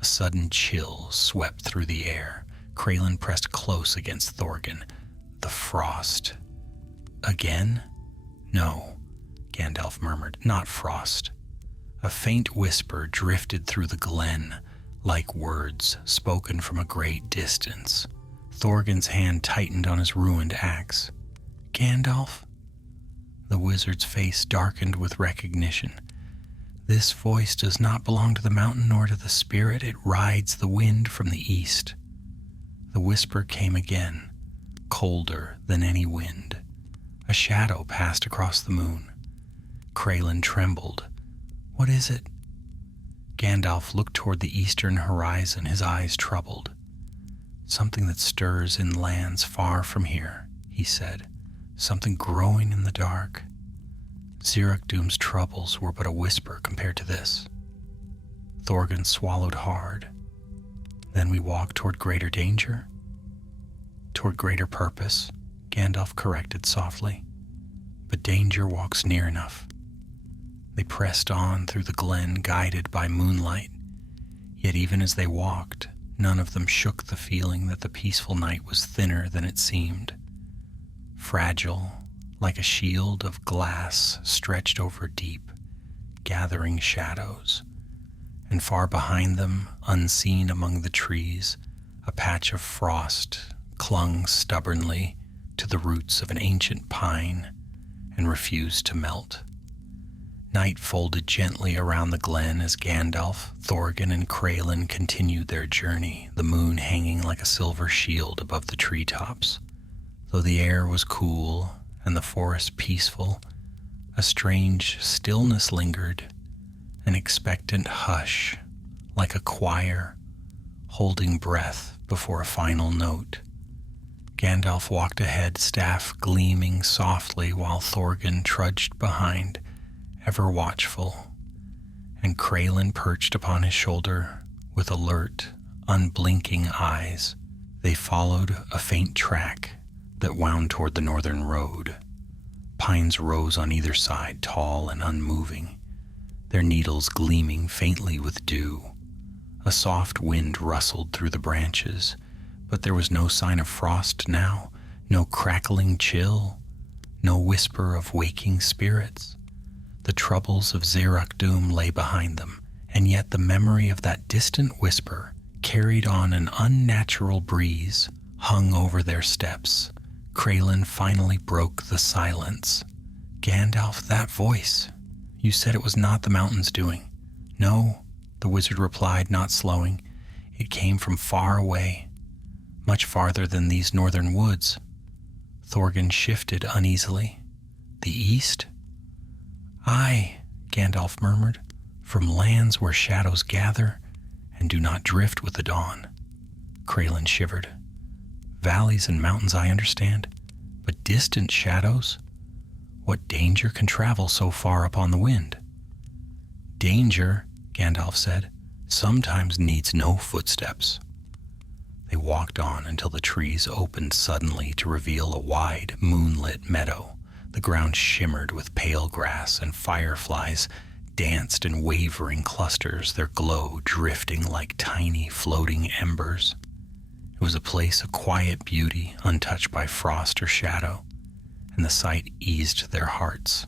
a sudden chill swept through the air. Crelin pressed close against Thorgan. The frost. "Again?" "No," Gandalf murmured, "not frost." A faint whisper drifted through the glen, like words spoken from a great distance. Thorgan's hand tightened on his ruined axe. "Gandalf?" The wizard's face darkened with recognition. "This voice does not belong to the mountain nor to the spirit. It rides the wind from the east." The whisper came again, colder than any wind. A shadow passed across the moon. Crelin trembled. "What is it?" Gandalf looked toward the eastern horizon, his eyes troubled. "Something that stirs in lands far from here," he said. "Something growing in the dark." Zirak-Doom's troubles were but a whisper compared to this. Thorgan swallowed hard. "Then we walk toward greater danger?" "Toward greater purpose," Gandalf corrected softly. "But danger walks near enough." They pressed on through the glen, guided by moonlight. Yet even as they walked, none of them shook the feeling that the peaceful night was thinner than it seemed. Fragile, like a shield of glass stretched over deep, gathering shadows. And far behind them, unseen among the trees, a patch of frost clung stubbornly to the roots of an ancient pine and refused to melt. Night folded gently around the glen as Gandalf, Thorgan, and Crelin continued their journey, the moon hanging like a silver shield above the treetops. Though the air was cool and the forest peaceful, a strange stillness lingered, an expectant hush, like a choir holding breath before a final note. Gandalf walked ahead, staff gleaming softly, while Thorgan trudged behind, ever watchful, and Crelin perched upon his shoulder with alert, unblinking eyes. They followed a faint track that wound toward the northern road. Pines rose on either side, tall and unmoving, their needles gleaming faintly with dew. A soft wind rustled through the branches, but there was no sign of frost now, no crackling chill, no whisper of waking spirits. The troubles of Zirak-Doom lay behind them, and yet the memory of that distant whisper carried on an unnatural breeze, hung over their steps. Crelin finally broke the silence. "Gandalf, that voice. You said it was not the mountain's doing." "No," the wizard replied, not slowing. "It came from far away, much farther than these northern woods." Thorgan shifted uneasily. "The east?" "Aye," Gandalf murmured, "from lands where shadows gather and do not drift with the dawn." Crelin shivered. "Valleys and mountains I understand, but distant shadows? What danger can travel so far upon the wind?" "Danger," Gandalf said, "sometimes needs no footsteps." They walked on until the trees opened suddenly to reveal a wide, moonlit meadow. The ground shimmered with pale grass, and fireflies danced in wavering clusters, their glow drifting like tiny floating embers. It was a place of quiet beauty, untouched by frost or shadow, and the sight eased their hearts.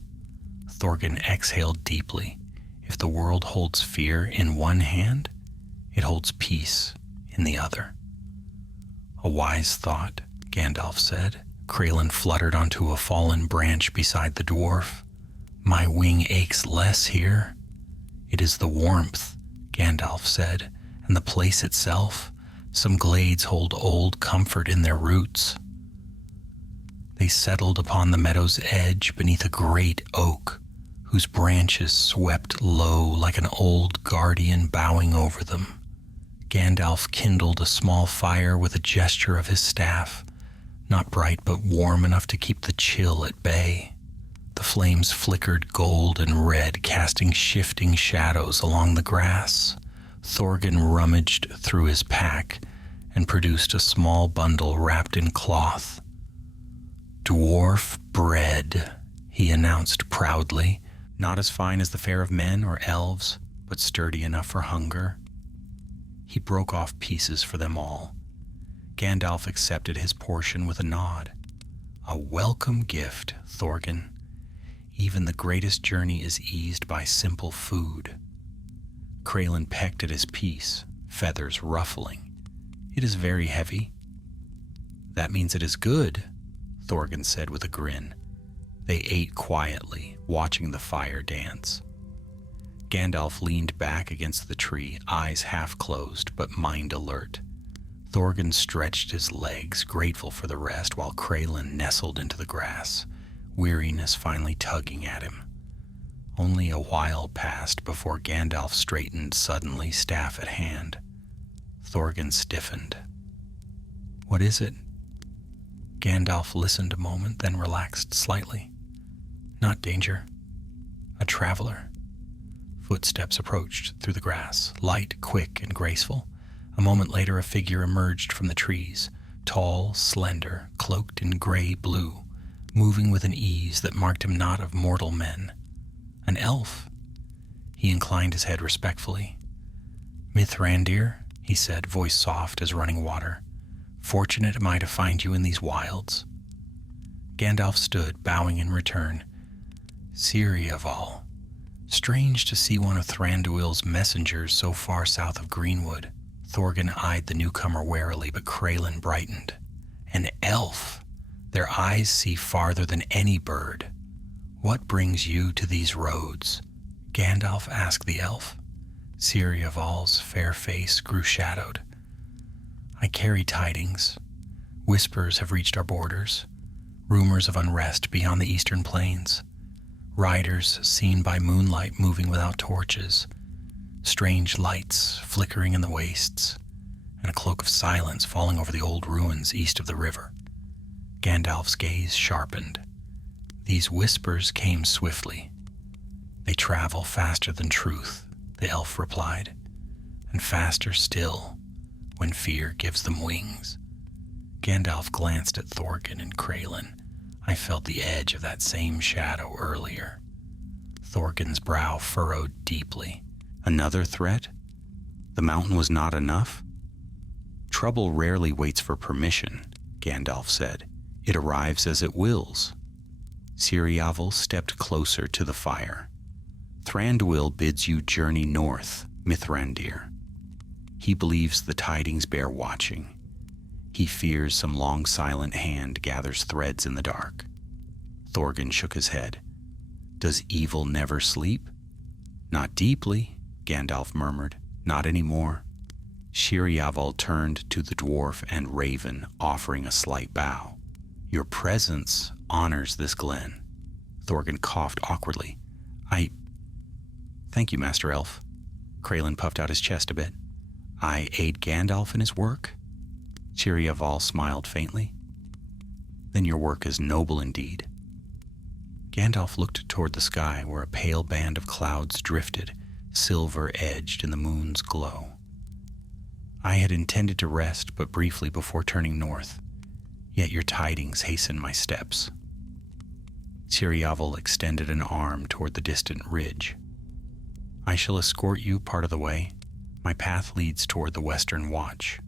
Thorgan exhaled deeply. If the world holds fear in one hand, it holds peace in the other. "A wise thought," Gandalf said. Crelin fluttered onto a fallen branch beside the dwarf. "My wing aches less here." "It is the warmth," Gandalf said, "and the place itself. Some glades hold old comfort in their roots." They settled upon the meadow's edge beneath a great oak, whose branches swept low like an old guardian bowing over them. Gandalf kindled a small fire with a gesture of his staff, not bright but warm enough to keep the chill at bay. The flames flickered gold and red, casting shifting shadows along the grass. Thorgan rummaged through his pack and produced a small bundle wrapped in cloth. "Dwarf bread," he announced proudly, "not as fine as the fare of men or elves, but sturdy enough for hunger." He broke off pieces for them all. Gandalf accepted his portion with a nod. "A welcome gift, Thorgan. Even the greatest journey is eased by simple food." Kraelin pecked at his piece, feathers ruffling. "It is very heavy." "That means it is good," Thorgan said with a grin. They ate quietly, watching the fire dance. Gandalf leaned back against the tree, eyes half closed, but mind alert. Thorgan stretched his legs, grateful for the rest, while Kraelin nestled into the grass, weariness finally tugging at him. Only a while passed before Gandalf straightened suddenly, staff at hand. Thorgan stiffened. "What is it?" Gandalf listened a moment, then relaxed slightly. "Not danger. A traveler." Footsteps approached through the grass, light, quick, and graceful. A moment later, a figure emerged from the trees, tall, slender, cloaked in gray-blue, moving with an ease that marked him not of mortal men. An elf. He inclined his head respectfully. "Mithrandir," he said, voice soft as running water. "Fortunate am I to find you in these wilds." Gandalf stood, bowing in return. "Siriaval. Strange to see one of Thranduil's messengers so far south of Greenwood." Thorgan eyed the newcomer warily, but Kraelin brightened. "An elf! Their eyes see farther than any bird. What brings you to these roads?" Gandalf asked the elf. Siriaval's fair face grew shadowed. "I carry tidings. Whispers have reached our borders. Rumors of unrest beyond the eastern plains. Riders seen by moonlight moving without torches. Strange lights flickering in the wastes. And a cloak of silence falling over the old ruins east of the river." Gandalf's gaze sharpened. "These whispers came swiftly. They travel faster than truth," the elf replied, "and faster still when fear gives them wings." Gandalf glanced at Thorgan and Kraelin. "I felt the edge of that same shadow earlier." Thorgan's brow furrowed deeply. "Another threat? The mountain was not enough?" "Trouble rarely waits for permission," Gandalf said. "It arrives as it wills." Siriaval stepped closer to the fire. "Thranduil bids you journey north, Mithrandir. He believes the tidings bear watching. He fears some long silent hand gathers threads in the dark." Thorgan shook his head. "Does evil never sleep?" "Not deeply," Gandalf murmured. "Not anymore." Siriaval turned to the dwarf and raven, offering a slight bow. "Your presence honors this glen." Thorgan coughed awkwardly. "Thank you, Master Elf." Kraelin puffed out his chest a bit. "I aid Gandalf in his work?" Siriaval smiled faintly. "Then your work is noble indeed." Gandalf looked toward the sky where a pale band of clouds drifted, silver-edged in the moon's glow. "I had intended to rest but briefly before turning north, yet your tidings hasten my steps." Siriaval extended an arm toward the distant ridge. "I shall escort you part of the way. My path leads toward the Western Watch."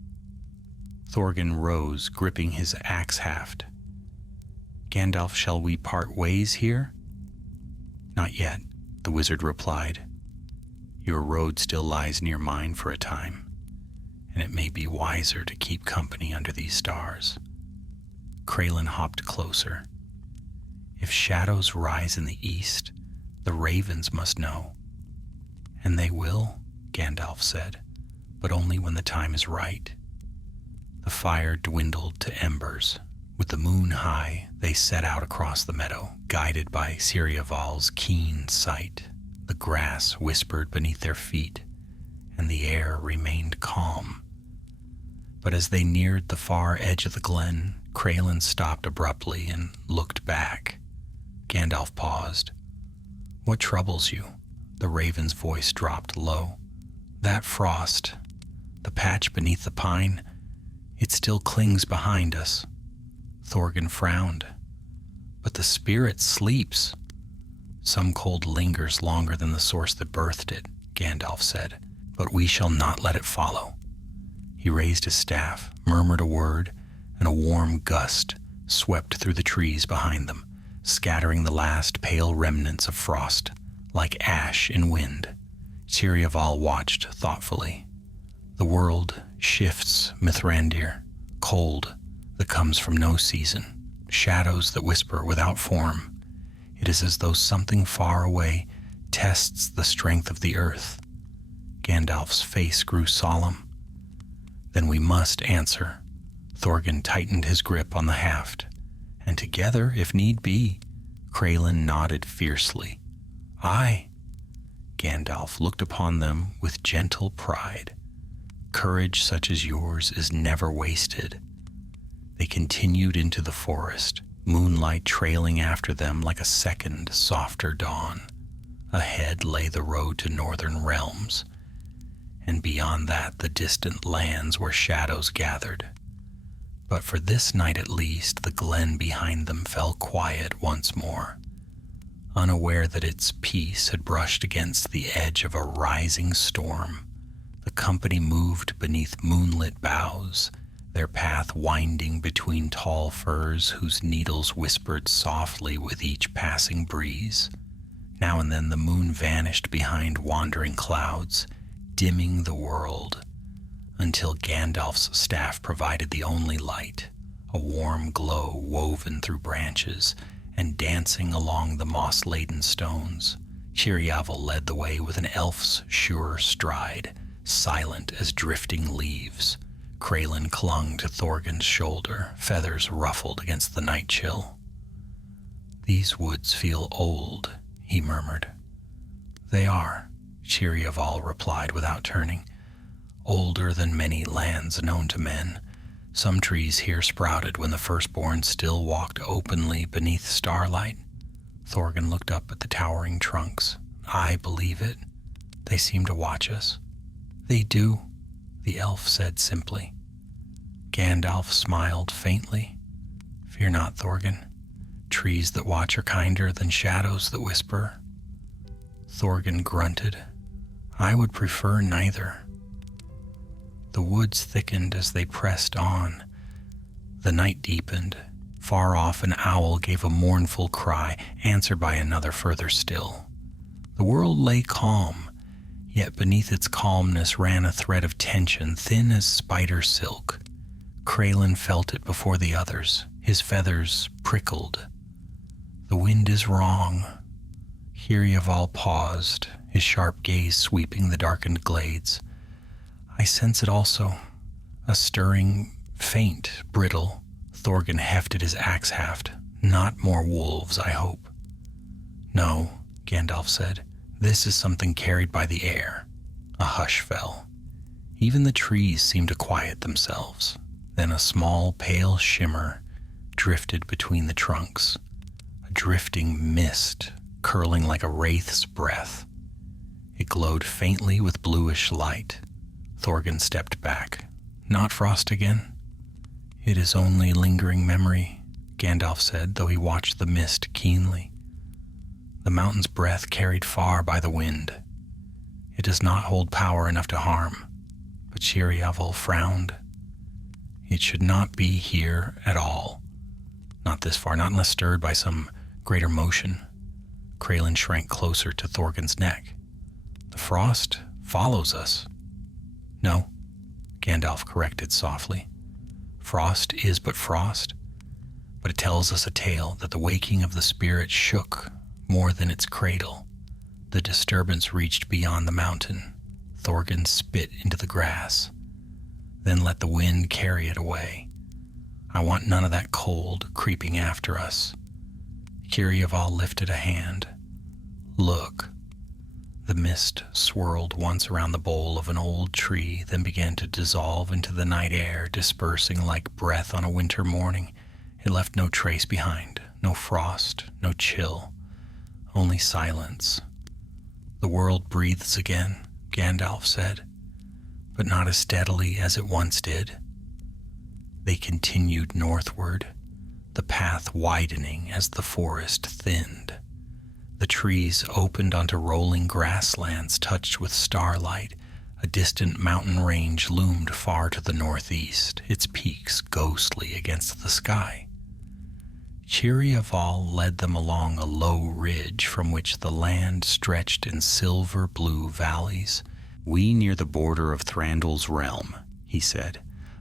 Thorgan rose, gripping his axe haft. "Gandalf, shall we part ways here?" "Not yet," the wizard replied. "Your road still lies near mine for a time, and it may be wiser to keep company under these stars." Kraelin hopped closer. "If shadows rise in the east, the ravens must know." "And they will," Gandalf said, "but only when the time is right." The fire dwindled to embers. With the moon high, they set out across the meadow, guided by Siriaval's keen sight. The grass whispered beneath their feet, and the air remained calm. But as they neared the far edge of the glen, Crelin stopped abruptly and looked back. Gandalf paused. "What troubles you?" The raven's voice dropped low. "That frost, the patch beneath the pine, it still clings behind us." Thorgan frowned. "But the spirit sleeps." "Some cold lingers longer than the source that birthed it," Gandalf said, "but we shall not let it follow." He raised his staff, murmured a word, and a warm gust swept through the trees behind them, scattering the last pale remnants of frost like ash in wind. Ciriaval watched thoughtfully. "The world shifts, Mithrandir. Cold that comes from no season. Shadows that whisper without form. It is as though something far away tests the strength of the earth." Gandalf's face grew solemn. "Then we must answer." Thorgan tightened his grip on the haft, and together, if need be, Crelin nodded fiercely. "Aye." Gandalf looked upon them with gentle pride. "Courage such as yours is never wasted." They continued into the forest, moonlight trailing after them like a second, softer dawn. Ahead lay the road to northern realms, and beyond that the distant lands where shadows gathered. But for this night at least, the glen behind them fell quiet once more. Unaware that its peace had brushed against the edge of a rising storm, the company moved beneath moonlit boughs, their path winding between tall firs whose needles whispered softly with each passing breeze. Now and then the moon vanished behind wandering clouds, dimming the world, until Gandalf's staff provided the only light, a warm glow woven through branches and dancing along the moss-laden stones. Ciriaval led the way with an elf's sure stride, silent as drifting leaves. Crelin clung to Thorgan's shoulder, feathers ruffled against the night chill. "These woods feel old," he murmured. "They are," Ciriaval replied without turning. "Older than many lands known to men. Some trees here sprouted when the firstborn still walked openly beneath starlight." Thorgan looked up at the towering trunks. "I believe it. They seem to watch us." "They do," the elf said simply. Gandalf smiled faintly. "Fear not, Thorgan. Trees that watch are kinder than shadows that whisper." Thorgan grunted. "I would prefer neither." The woods thickened as they pressed on. The night deepened. Far off, an owl gave a mournful cry, answered by another further still. The world lay calm, yet beneath its calmness ran a thread of tension, thin as spider silk. Crelin felt it before the others. His feathers prickled. "The wind is wrong." Ciriaval paused, his sharp gaze sweeping the darkened glades. "I sense it also. A stirring, faint, brittle." Thorgan hefted his axe haft. "Not more wolves, I hope." "No," Gandalf said. "This is something carried by the air." A hush fell. Even the trees seemed to quiet themselves. Then a small, pale shimmer drifted between the trunks, a drifting mist curling like a wraith's breath. It glowed faintly with bluish light. Thorgan stepped back. "Not frost again?" "It is only lingering memory," Gandalf said, though he watched the mist keenly. "The mountain's breath carried far by the wind. It does not hold power enough to harm." But Ciriaval frowned. "It should not be here at all. Not this far, not unless stirred by some greater motion." Crelin shrank closer to Thorgan's neck. "The frost follows us." "No," Gandalf corrected softly. "Frost is but frost, but it tells us a tale that the waking of the spirit shook more than its cradle. The disturbance reached beyond the mountain." Thorgan spit into the grass. "Then let the wind carry it away. I want none of that cold creeping after us." Ciriaval lifted a hand. "Look." The mist swirled once around the bole of an old tree, then began to dissolve into the night air, dispersing like breath on a winter morning. It left no trace behind, no frost, no chill, only silence. "The world breathes again," Gandalf said, "but not as steadily as it once did." They continued northward, the path widening as the forest thinned. The trees opened onto rolling grasslands touched with starlight. A distant mountain range loomed far to the northeast, its peaks ghostly against the sky. Chiriaval led them along a low ridge from which the land stretched in silver-blue valleys. "We near the border of Thranduil's realm," he said.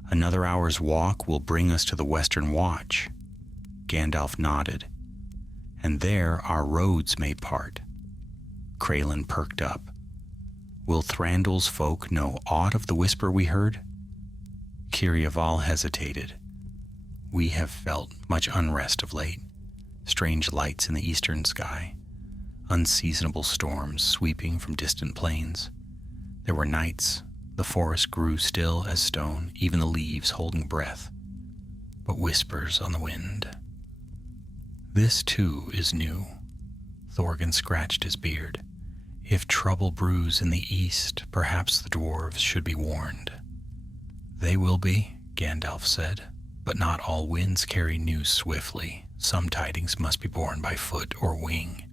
"Another hour's walk will bring us to the Western Watch." Gandalf nodded. "And there our roads may part." Crelin perked up. "Will Thranduil's folk know aught of the whisper we heard?" Chiriaval hesitated. "We have felt much unrest of late. Strange lights in the eastern sky. Unseasonable storms sweeping from distant plains. There were nights the forest grew still as stone, even the leaves holding breath. But whispers on the wind. This too is new." Thorgan scratched his beard. "If trouble brews in the east, perhaps the dwarves should be warned." "They will be," Gandalf said, "but not all winds carry news swiftly. Some tidings must be borne by foot or wing."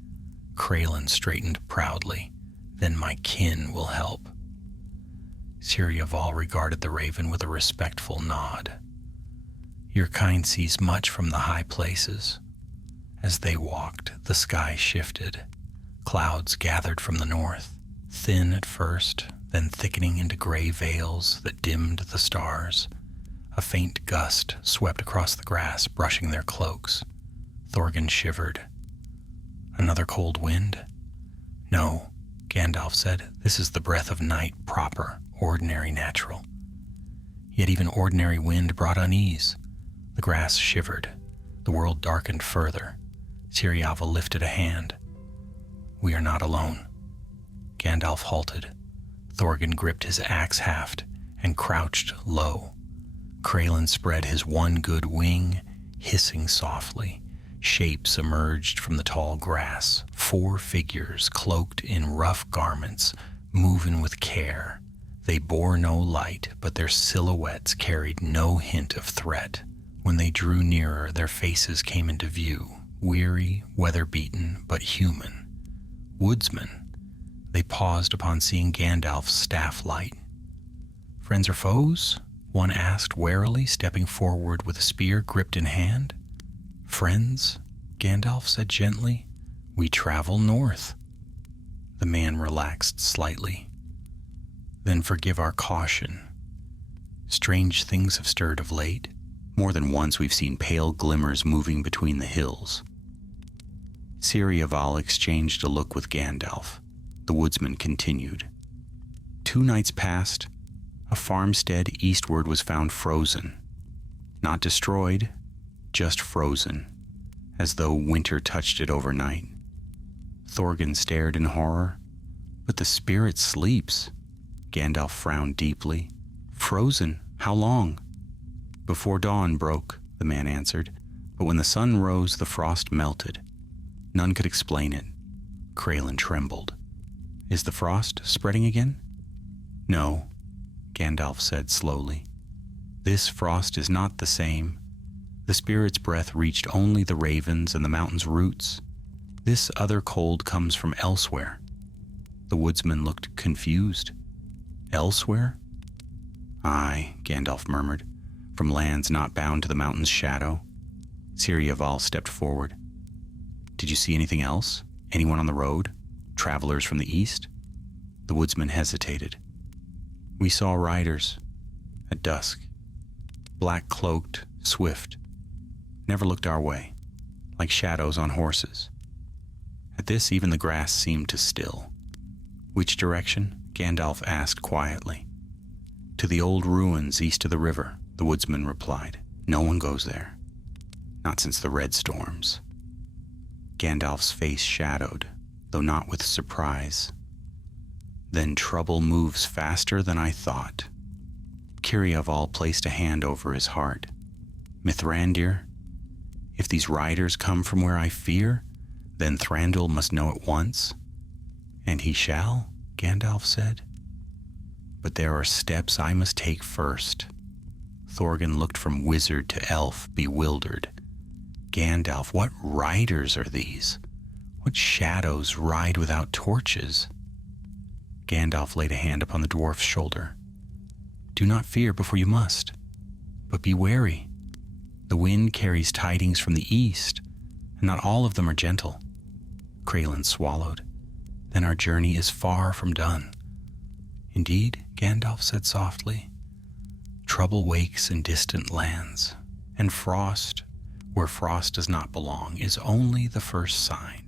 Crelin straightened proudly. "Then my kin will help." Chiriaval regarded the raven with a respectful nod. "Your kind sees much from the high places." As they walked, the sky shifted. Clouds gathered from the north, thin at first, then thickening into gray veils that dimmed the stars. A faint gust swept across the grass, brushing their cloaks. Thorgan shivered. "Another cold wind?" "No," Gandalf said. "This is the breath of night proper, ordinary, natural." Yet even ordinary wind brought unease. The grass shivered. The world darkened further. Chiriaval lifted a hand. "We are not alone." Gandalf halted. Thorgan gripped his axe haft and crouched low. Crelin spread his one good wing, hissing softly. Shapes emerged from the tall grass, 4 figures cloaked in rough garments, moving with care. They bore no light, but their silhouettes carried no hint of threat. When they drew nearer, their faces came into view, weary, weather-beaten, but human. Woodsmen. They paused upon seeing Gandalf's staff light. "Friends or foes?" one asked warily, stepping forward with a spear gripped in hand. "Friends," Gandalf said gently. "We travel north." The man relaxed slightly. "Then forgive our caution. Strange things have stirred of late. More than once we've seen pale glimmers moving between the hills." Chiriaval exchanged a look with Gandalf. The woodsman continued. 2 nights passed. A farmstead eastward was found frozen. Not destroyed, just frozen, as though winter touched it overnight. Thorgan stared in horror. "But the spirit sleeps." Gandalf frowned deeply. "Frozen? How long?" "Before dawn broke," the man answered. "But when the sun rose, the frost melted. None could explain it." Crelin trembled. "Is the frost spreading again?" "No," Gandalf said slowly. "This frost is not the same. The spirit's breath reached only the ravens and the mountain's roots. This other cold comes from elsewhere." The woodsman looked confused. "Elsewhere?" "Aye," Gandalf murmured. "From lands not bound to the mountain's shadow." Chiriaval stepped forward. "Did you see anything else? Anyone on the road? Travelers from the east?" The woodsman hesitated. "We saw riders at dusk, black-cloaked, swift, never looked our way, like shadows on horses." At this, even the grass seemed to still. "Which direction?" Gandalf asked quietly. "To the old ruins east of the river," the woodsman replied. "No one goes there. Not since the red storms." Gandalf's face shadowed, though not with surprise. Then trouble moves faster than I thought. Kirjaval placed a hand over his heart. Mithrandir, if these riders come from where I fear, then Thranduil must know at once. And he shall, Gandalf said. But there are steps I must take first. Thorgan looked from wizard to elf, bewildered. Gandalf, what riders are these? What shadows ride without torches? Gandalf laid a hand upon the dwarf's shoulder. Do not fear before you must, but be wary. The wind carries tidings from the east, and not all of them are gentle. Kraelin swallowed. Then our journey is far from done. Indeed, Gandalf said softly, trouble wakes in distant lands, and frost, where frost does not belong, is only the first sign.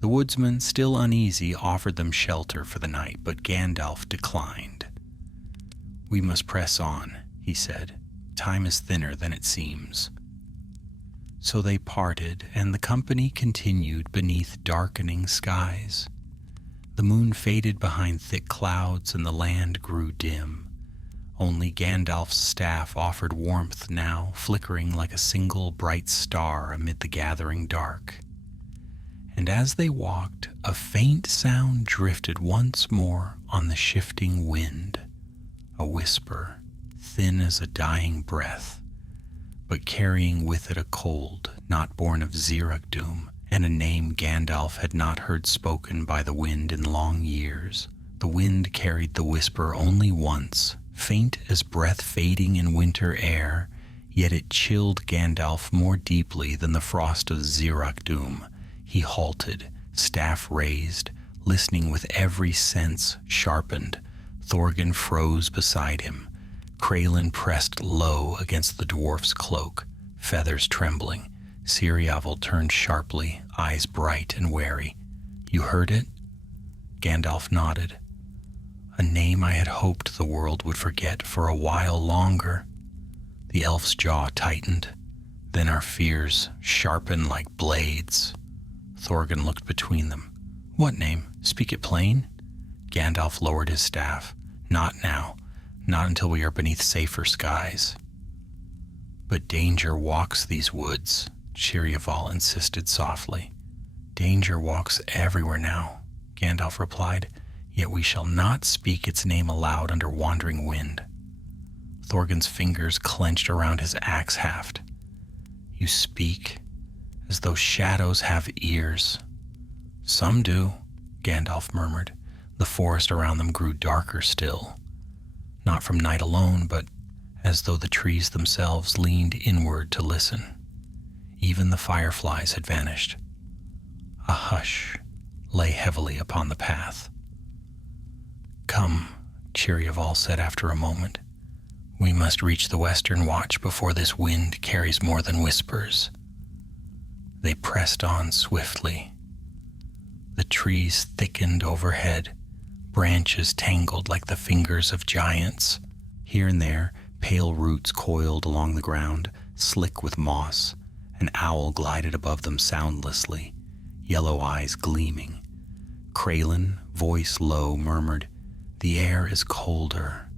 The woodsman, still uneasy, offered them shelter for the night, but Gandalf declined. We must press on, he said. Time is thinner than it seems. So they parted, and the company continued beneath darkening skies. The moon faded behind thick clouds, and the land grew dim. Only Gandalf's staff offered warmth now, flickering like a single bright star amid the gathering dark. And as they walked, a faint sound drifted once more on the shifting wind, a whisper, thin as a dying breath, but carrying with it a cold not born of Zirragdoom, and a name Gandalf had not heard spoken by the wind in long years. The wind carried the whisper only once, faint as breath fading in winter air, yet it chilled Gandalf more deeply than the frost of Zirragdoom. He halted, staff raised, listening with every sense sharpened. Thorgan froze beside him. Kraelin pressed low against the dwarf's cloak, feathers trembling. Cirjaval turned sharply, eyes bright and wary. You heard it? Gandalf nodded. A name I had hoped the world would forget for a while longer. The elf's jaw tightened. Then our fears sharpened like blades. Thorgan looked between them. What name? Speak it plain? Gandalf lowered his staff. Not now. Not until we are beneath safer skies. But danger walks these woods, Cirjaval insisted softly. Danger walks everywhere now, Gandalf replied, yet we shall not speak its name aloud under wandering wind. Thorgan's fingers clenched around his axe haft. You speak as though shadows have ears. Some do, Gandalf murmured. The forest around them grew darker still. Not from night alone, but as though the trees themselves leaned inward to listen. Even the fireflies had vanished. A hush lay heavily upon the path. Come, Cirjaval said after a moment. We must reach the western watch before this wind carries more than whispers. They pressed on swiftly. The trees thickened overhead, branches tangled like the fingers of giants. Here and there, pale roots coiled along the ground, slick with moss. An owl glided above them soundlessly, yellow eyes gleaming. Kraelin, voice low, murmured, The air is colder.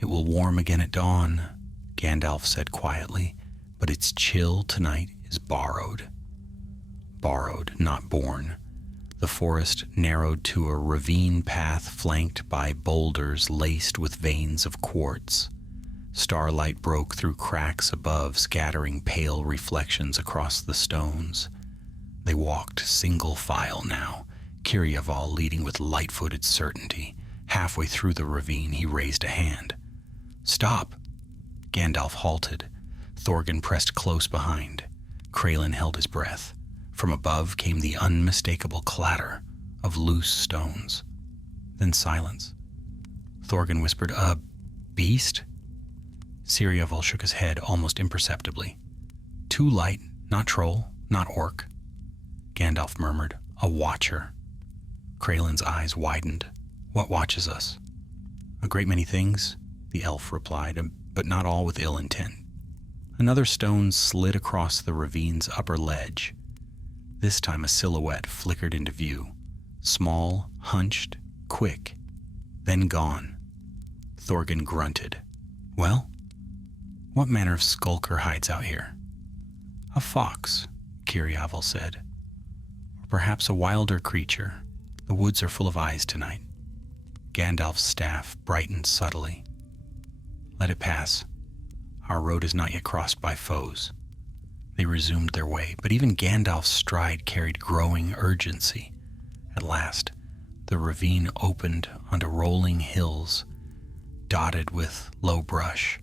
It will warm again at dawn, Gandalf said quietly, but its chill tonight is borrowed. Borrowed, not born. The forest narrowed to a ravine path flanked by boulders laced with veins of quartz. Starlight broke through cracks above, scattering pale reflections across the stones. They walked single file now, Cirjaval leading with light-footed certainty. Halfway through the ravine, he raised a hand. Stop! Gandalf halted. Thorgan pressed close behind. Kraelin held his breath. From above came the unmistakable clatter of loose stones. Then silence. Thorgan whispered, A beast? Cirjaval shook his head almost imperceptibly. Too light, not troll, not orc. Gandalf murmured, A watcher. Kraelin's eyes widened. What watches us? A great many things, the elf replied, but not all with ill intent. Another stone slid across the ravine's upper ledge. This time a silhouette flickered into view. Small, hunched, quick. then gone. Thorgan grunted. Well, what manner of skulker hides out here? A fox, Kiriavel said. Or perhaps a wilder creature. The woods are full of eyes tonight. Gandalf's staff brightened subtly. Let it pass. Our road is not yet crossed by foes. They resumed their way, but even Gandalf's stride carried growing urgency. At last, the ravine opened onto rolling hills, dotted with low brush.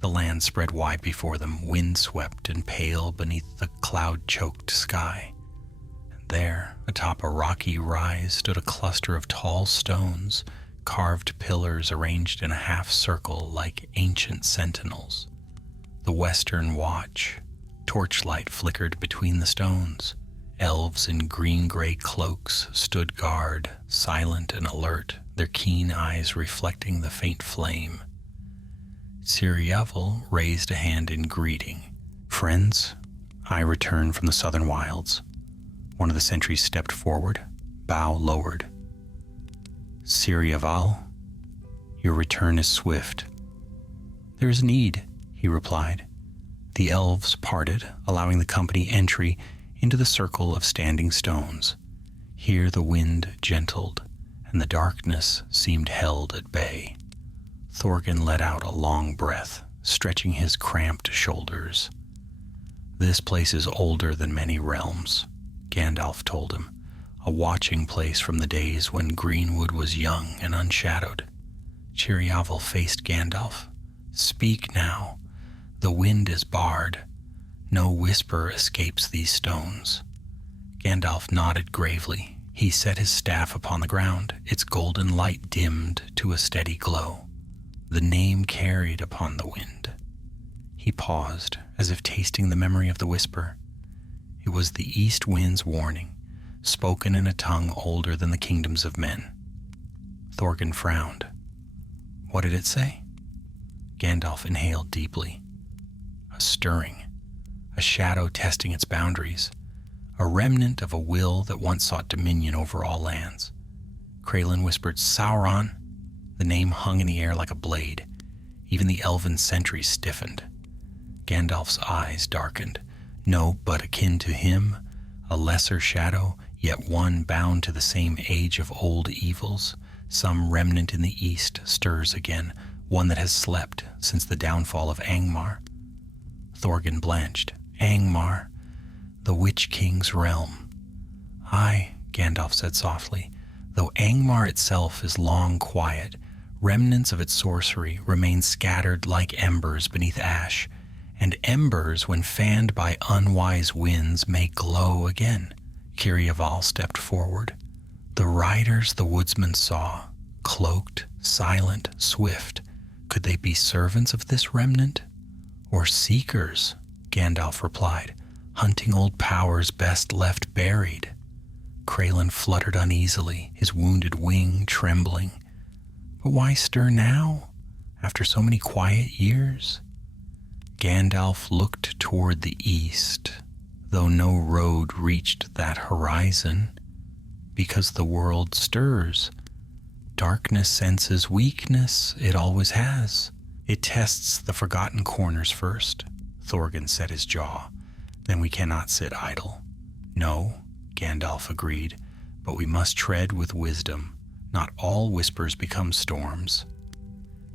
The land spread wide before them, windswept and pale beneath the cloud-choked sky. And there, atop a rocky rise, stood a cluster of tall stones, carved pillars arranged in a half-circle like ancient sentinels. The Western Watch. Torchlight flickered between the stones. Elves in green-gray cloaks stood guard, silent and alert, their keen eyes reflecting the faint flame. Silmarillion raised a hand in greeting. Friends, I return from the southern wilds. One of the sentries stepped forward, bow lowered. Silmarillion, your return is swift. There is need, he replied. The elves parted, allowing the company entry into the circle of standing stones. Here the wind gentled, and the darkness seemed held at bay. Thorgan let out a long breath, stretching his cramped shoulders. This place is older than many realms, Gandalf told him, a watching place from the days when Greenwood was young and unshadowed. Silmarillion faced Gandalf. Speak now. The wind is barred. No whisper escapes these stones. Gandalf nodded gravely. He set his staff upon the ground, its golden light dimmed to a steady glow. The name carried upon the wind. He paused, as if tasting the memory of the whisper. It was the east wind's warning, spoken in a tongue older than the kingdoms of men. Thorgan frowned. What did it say? Gandalf inhaled deeply. A stirring, a shadow testing its boundaries, a remnant of a will that once sought dominion over all lands. Kraelin whispered, Sauron! The name hung in the air like a blade. Even the elven sentries stiffened. Gandalf's eyes darkened. No, but akin to him, a lesser shadow, yet one bound to the same age of old evils. Some remnant in the east stirs again, one that has slept since the downfall of Angmar. Thorgan blanched. Angmar, the Witch King's realm. Aye, Gandalf said softly, though Angmar itself is long quiet, remnants of its sorcery remain scattered like embers beneath ash, and embers, when fanned by unwise winds, may glow again. Kiriavel stepped forward. The riders the woodsman saw, cloaked, silent, swift, could they be servants of this remnant? Or seekers, Gandalf replied, hunting old powers best left buried. Kraelin fluttered uneasily, his wounded wing trembling. But why stir now, after so many quiet years? Gandalf looked toward the east, though no road reached that horizon, because the world stirs. Darkness senses weakness, it always has. It tests the forgotten corners first. Thorgan set his jaw. Then we cannot sit idle. No, Gandalf agreed, but we must tread with wisdom. Not all whispers become storms.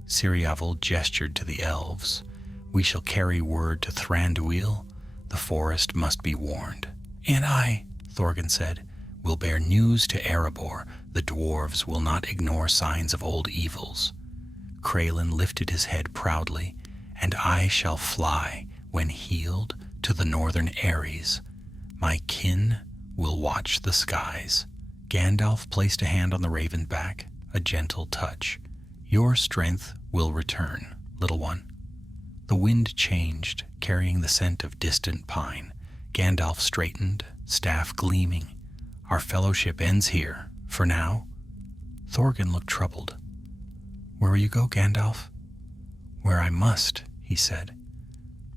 Silmarillion gestured to the elves. We shall carry word to Thranduil. The forest must be warned. And I, Thorgan said, will bear news to Erebor. The dwarves will not ignore signs of old evils. Kraelin lifted his head proudly. And I shall fly, when healed, to the northern Ares. My kin will watch the skies. Gandalf placed a hand on the raven back, a gentle touch. Your strength will return, little one. The wind changed, carrying the scent of distant pine. Gandalf straightened, staff gleaming. Our fellowship ends here, for now. Thorgan looked troubled. Where will you go, Gandalf? Where I must, he said.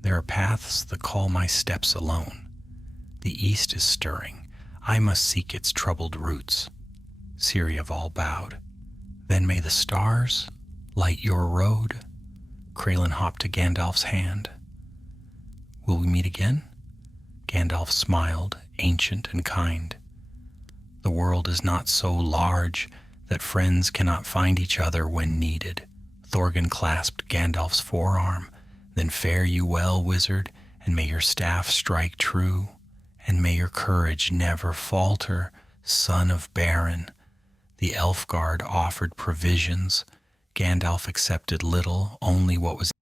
There are paths that call my steps alone. The east is stirring. I must seek its troubled roots. Silmarillion bowed. Then may the stars light your road. Kralin hopped to Gandalf's hand. Will we meet again? Gandalf smiled, ancient and kind. The world is not so large that friends cannot find each other when needed. Thorgan clasped Gandalf's forearm. Then fare you well, wizard, and may your staff strike true, and may your courage never falter, son of Beren. The elf guard offered provisions. Gandalf accepted little, only what was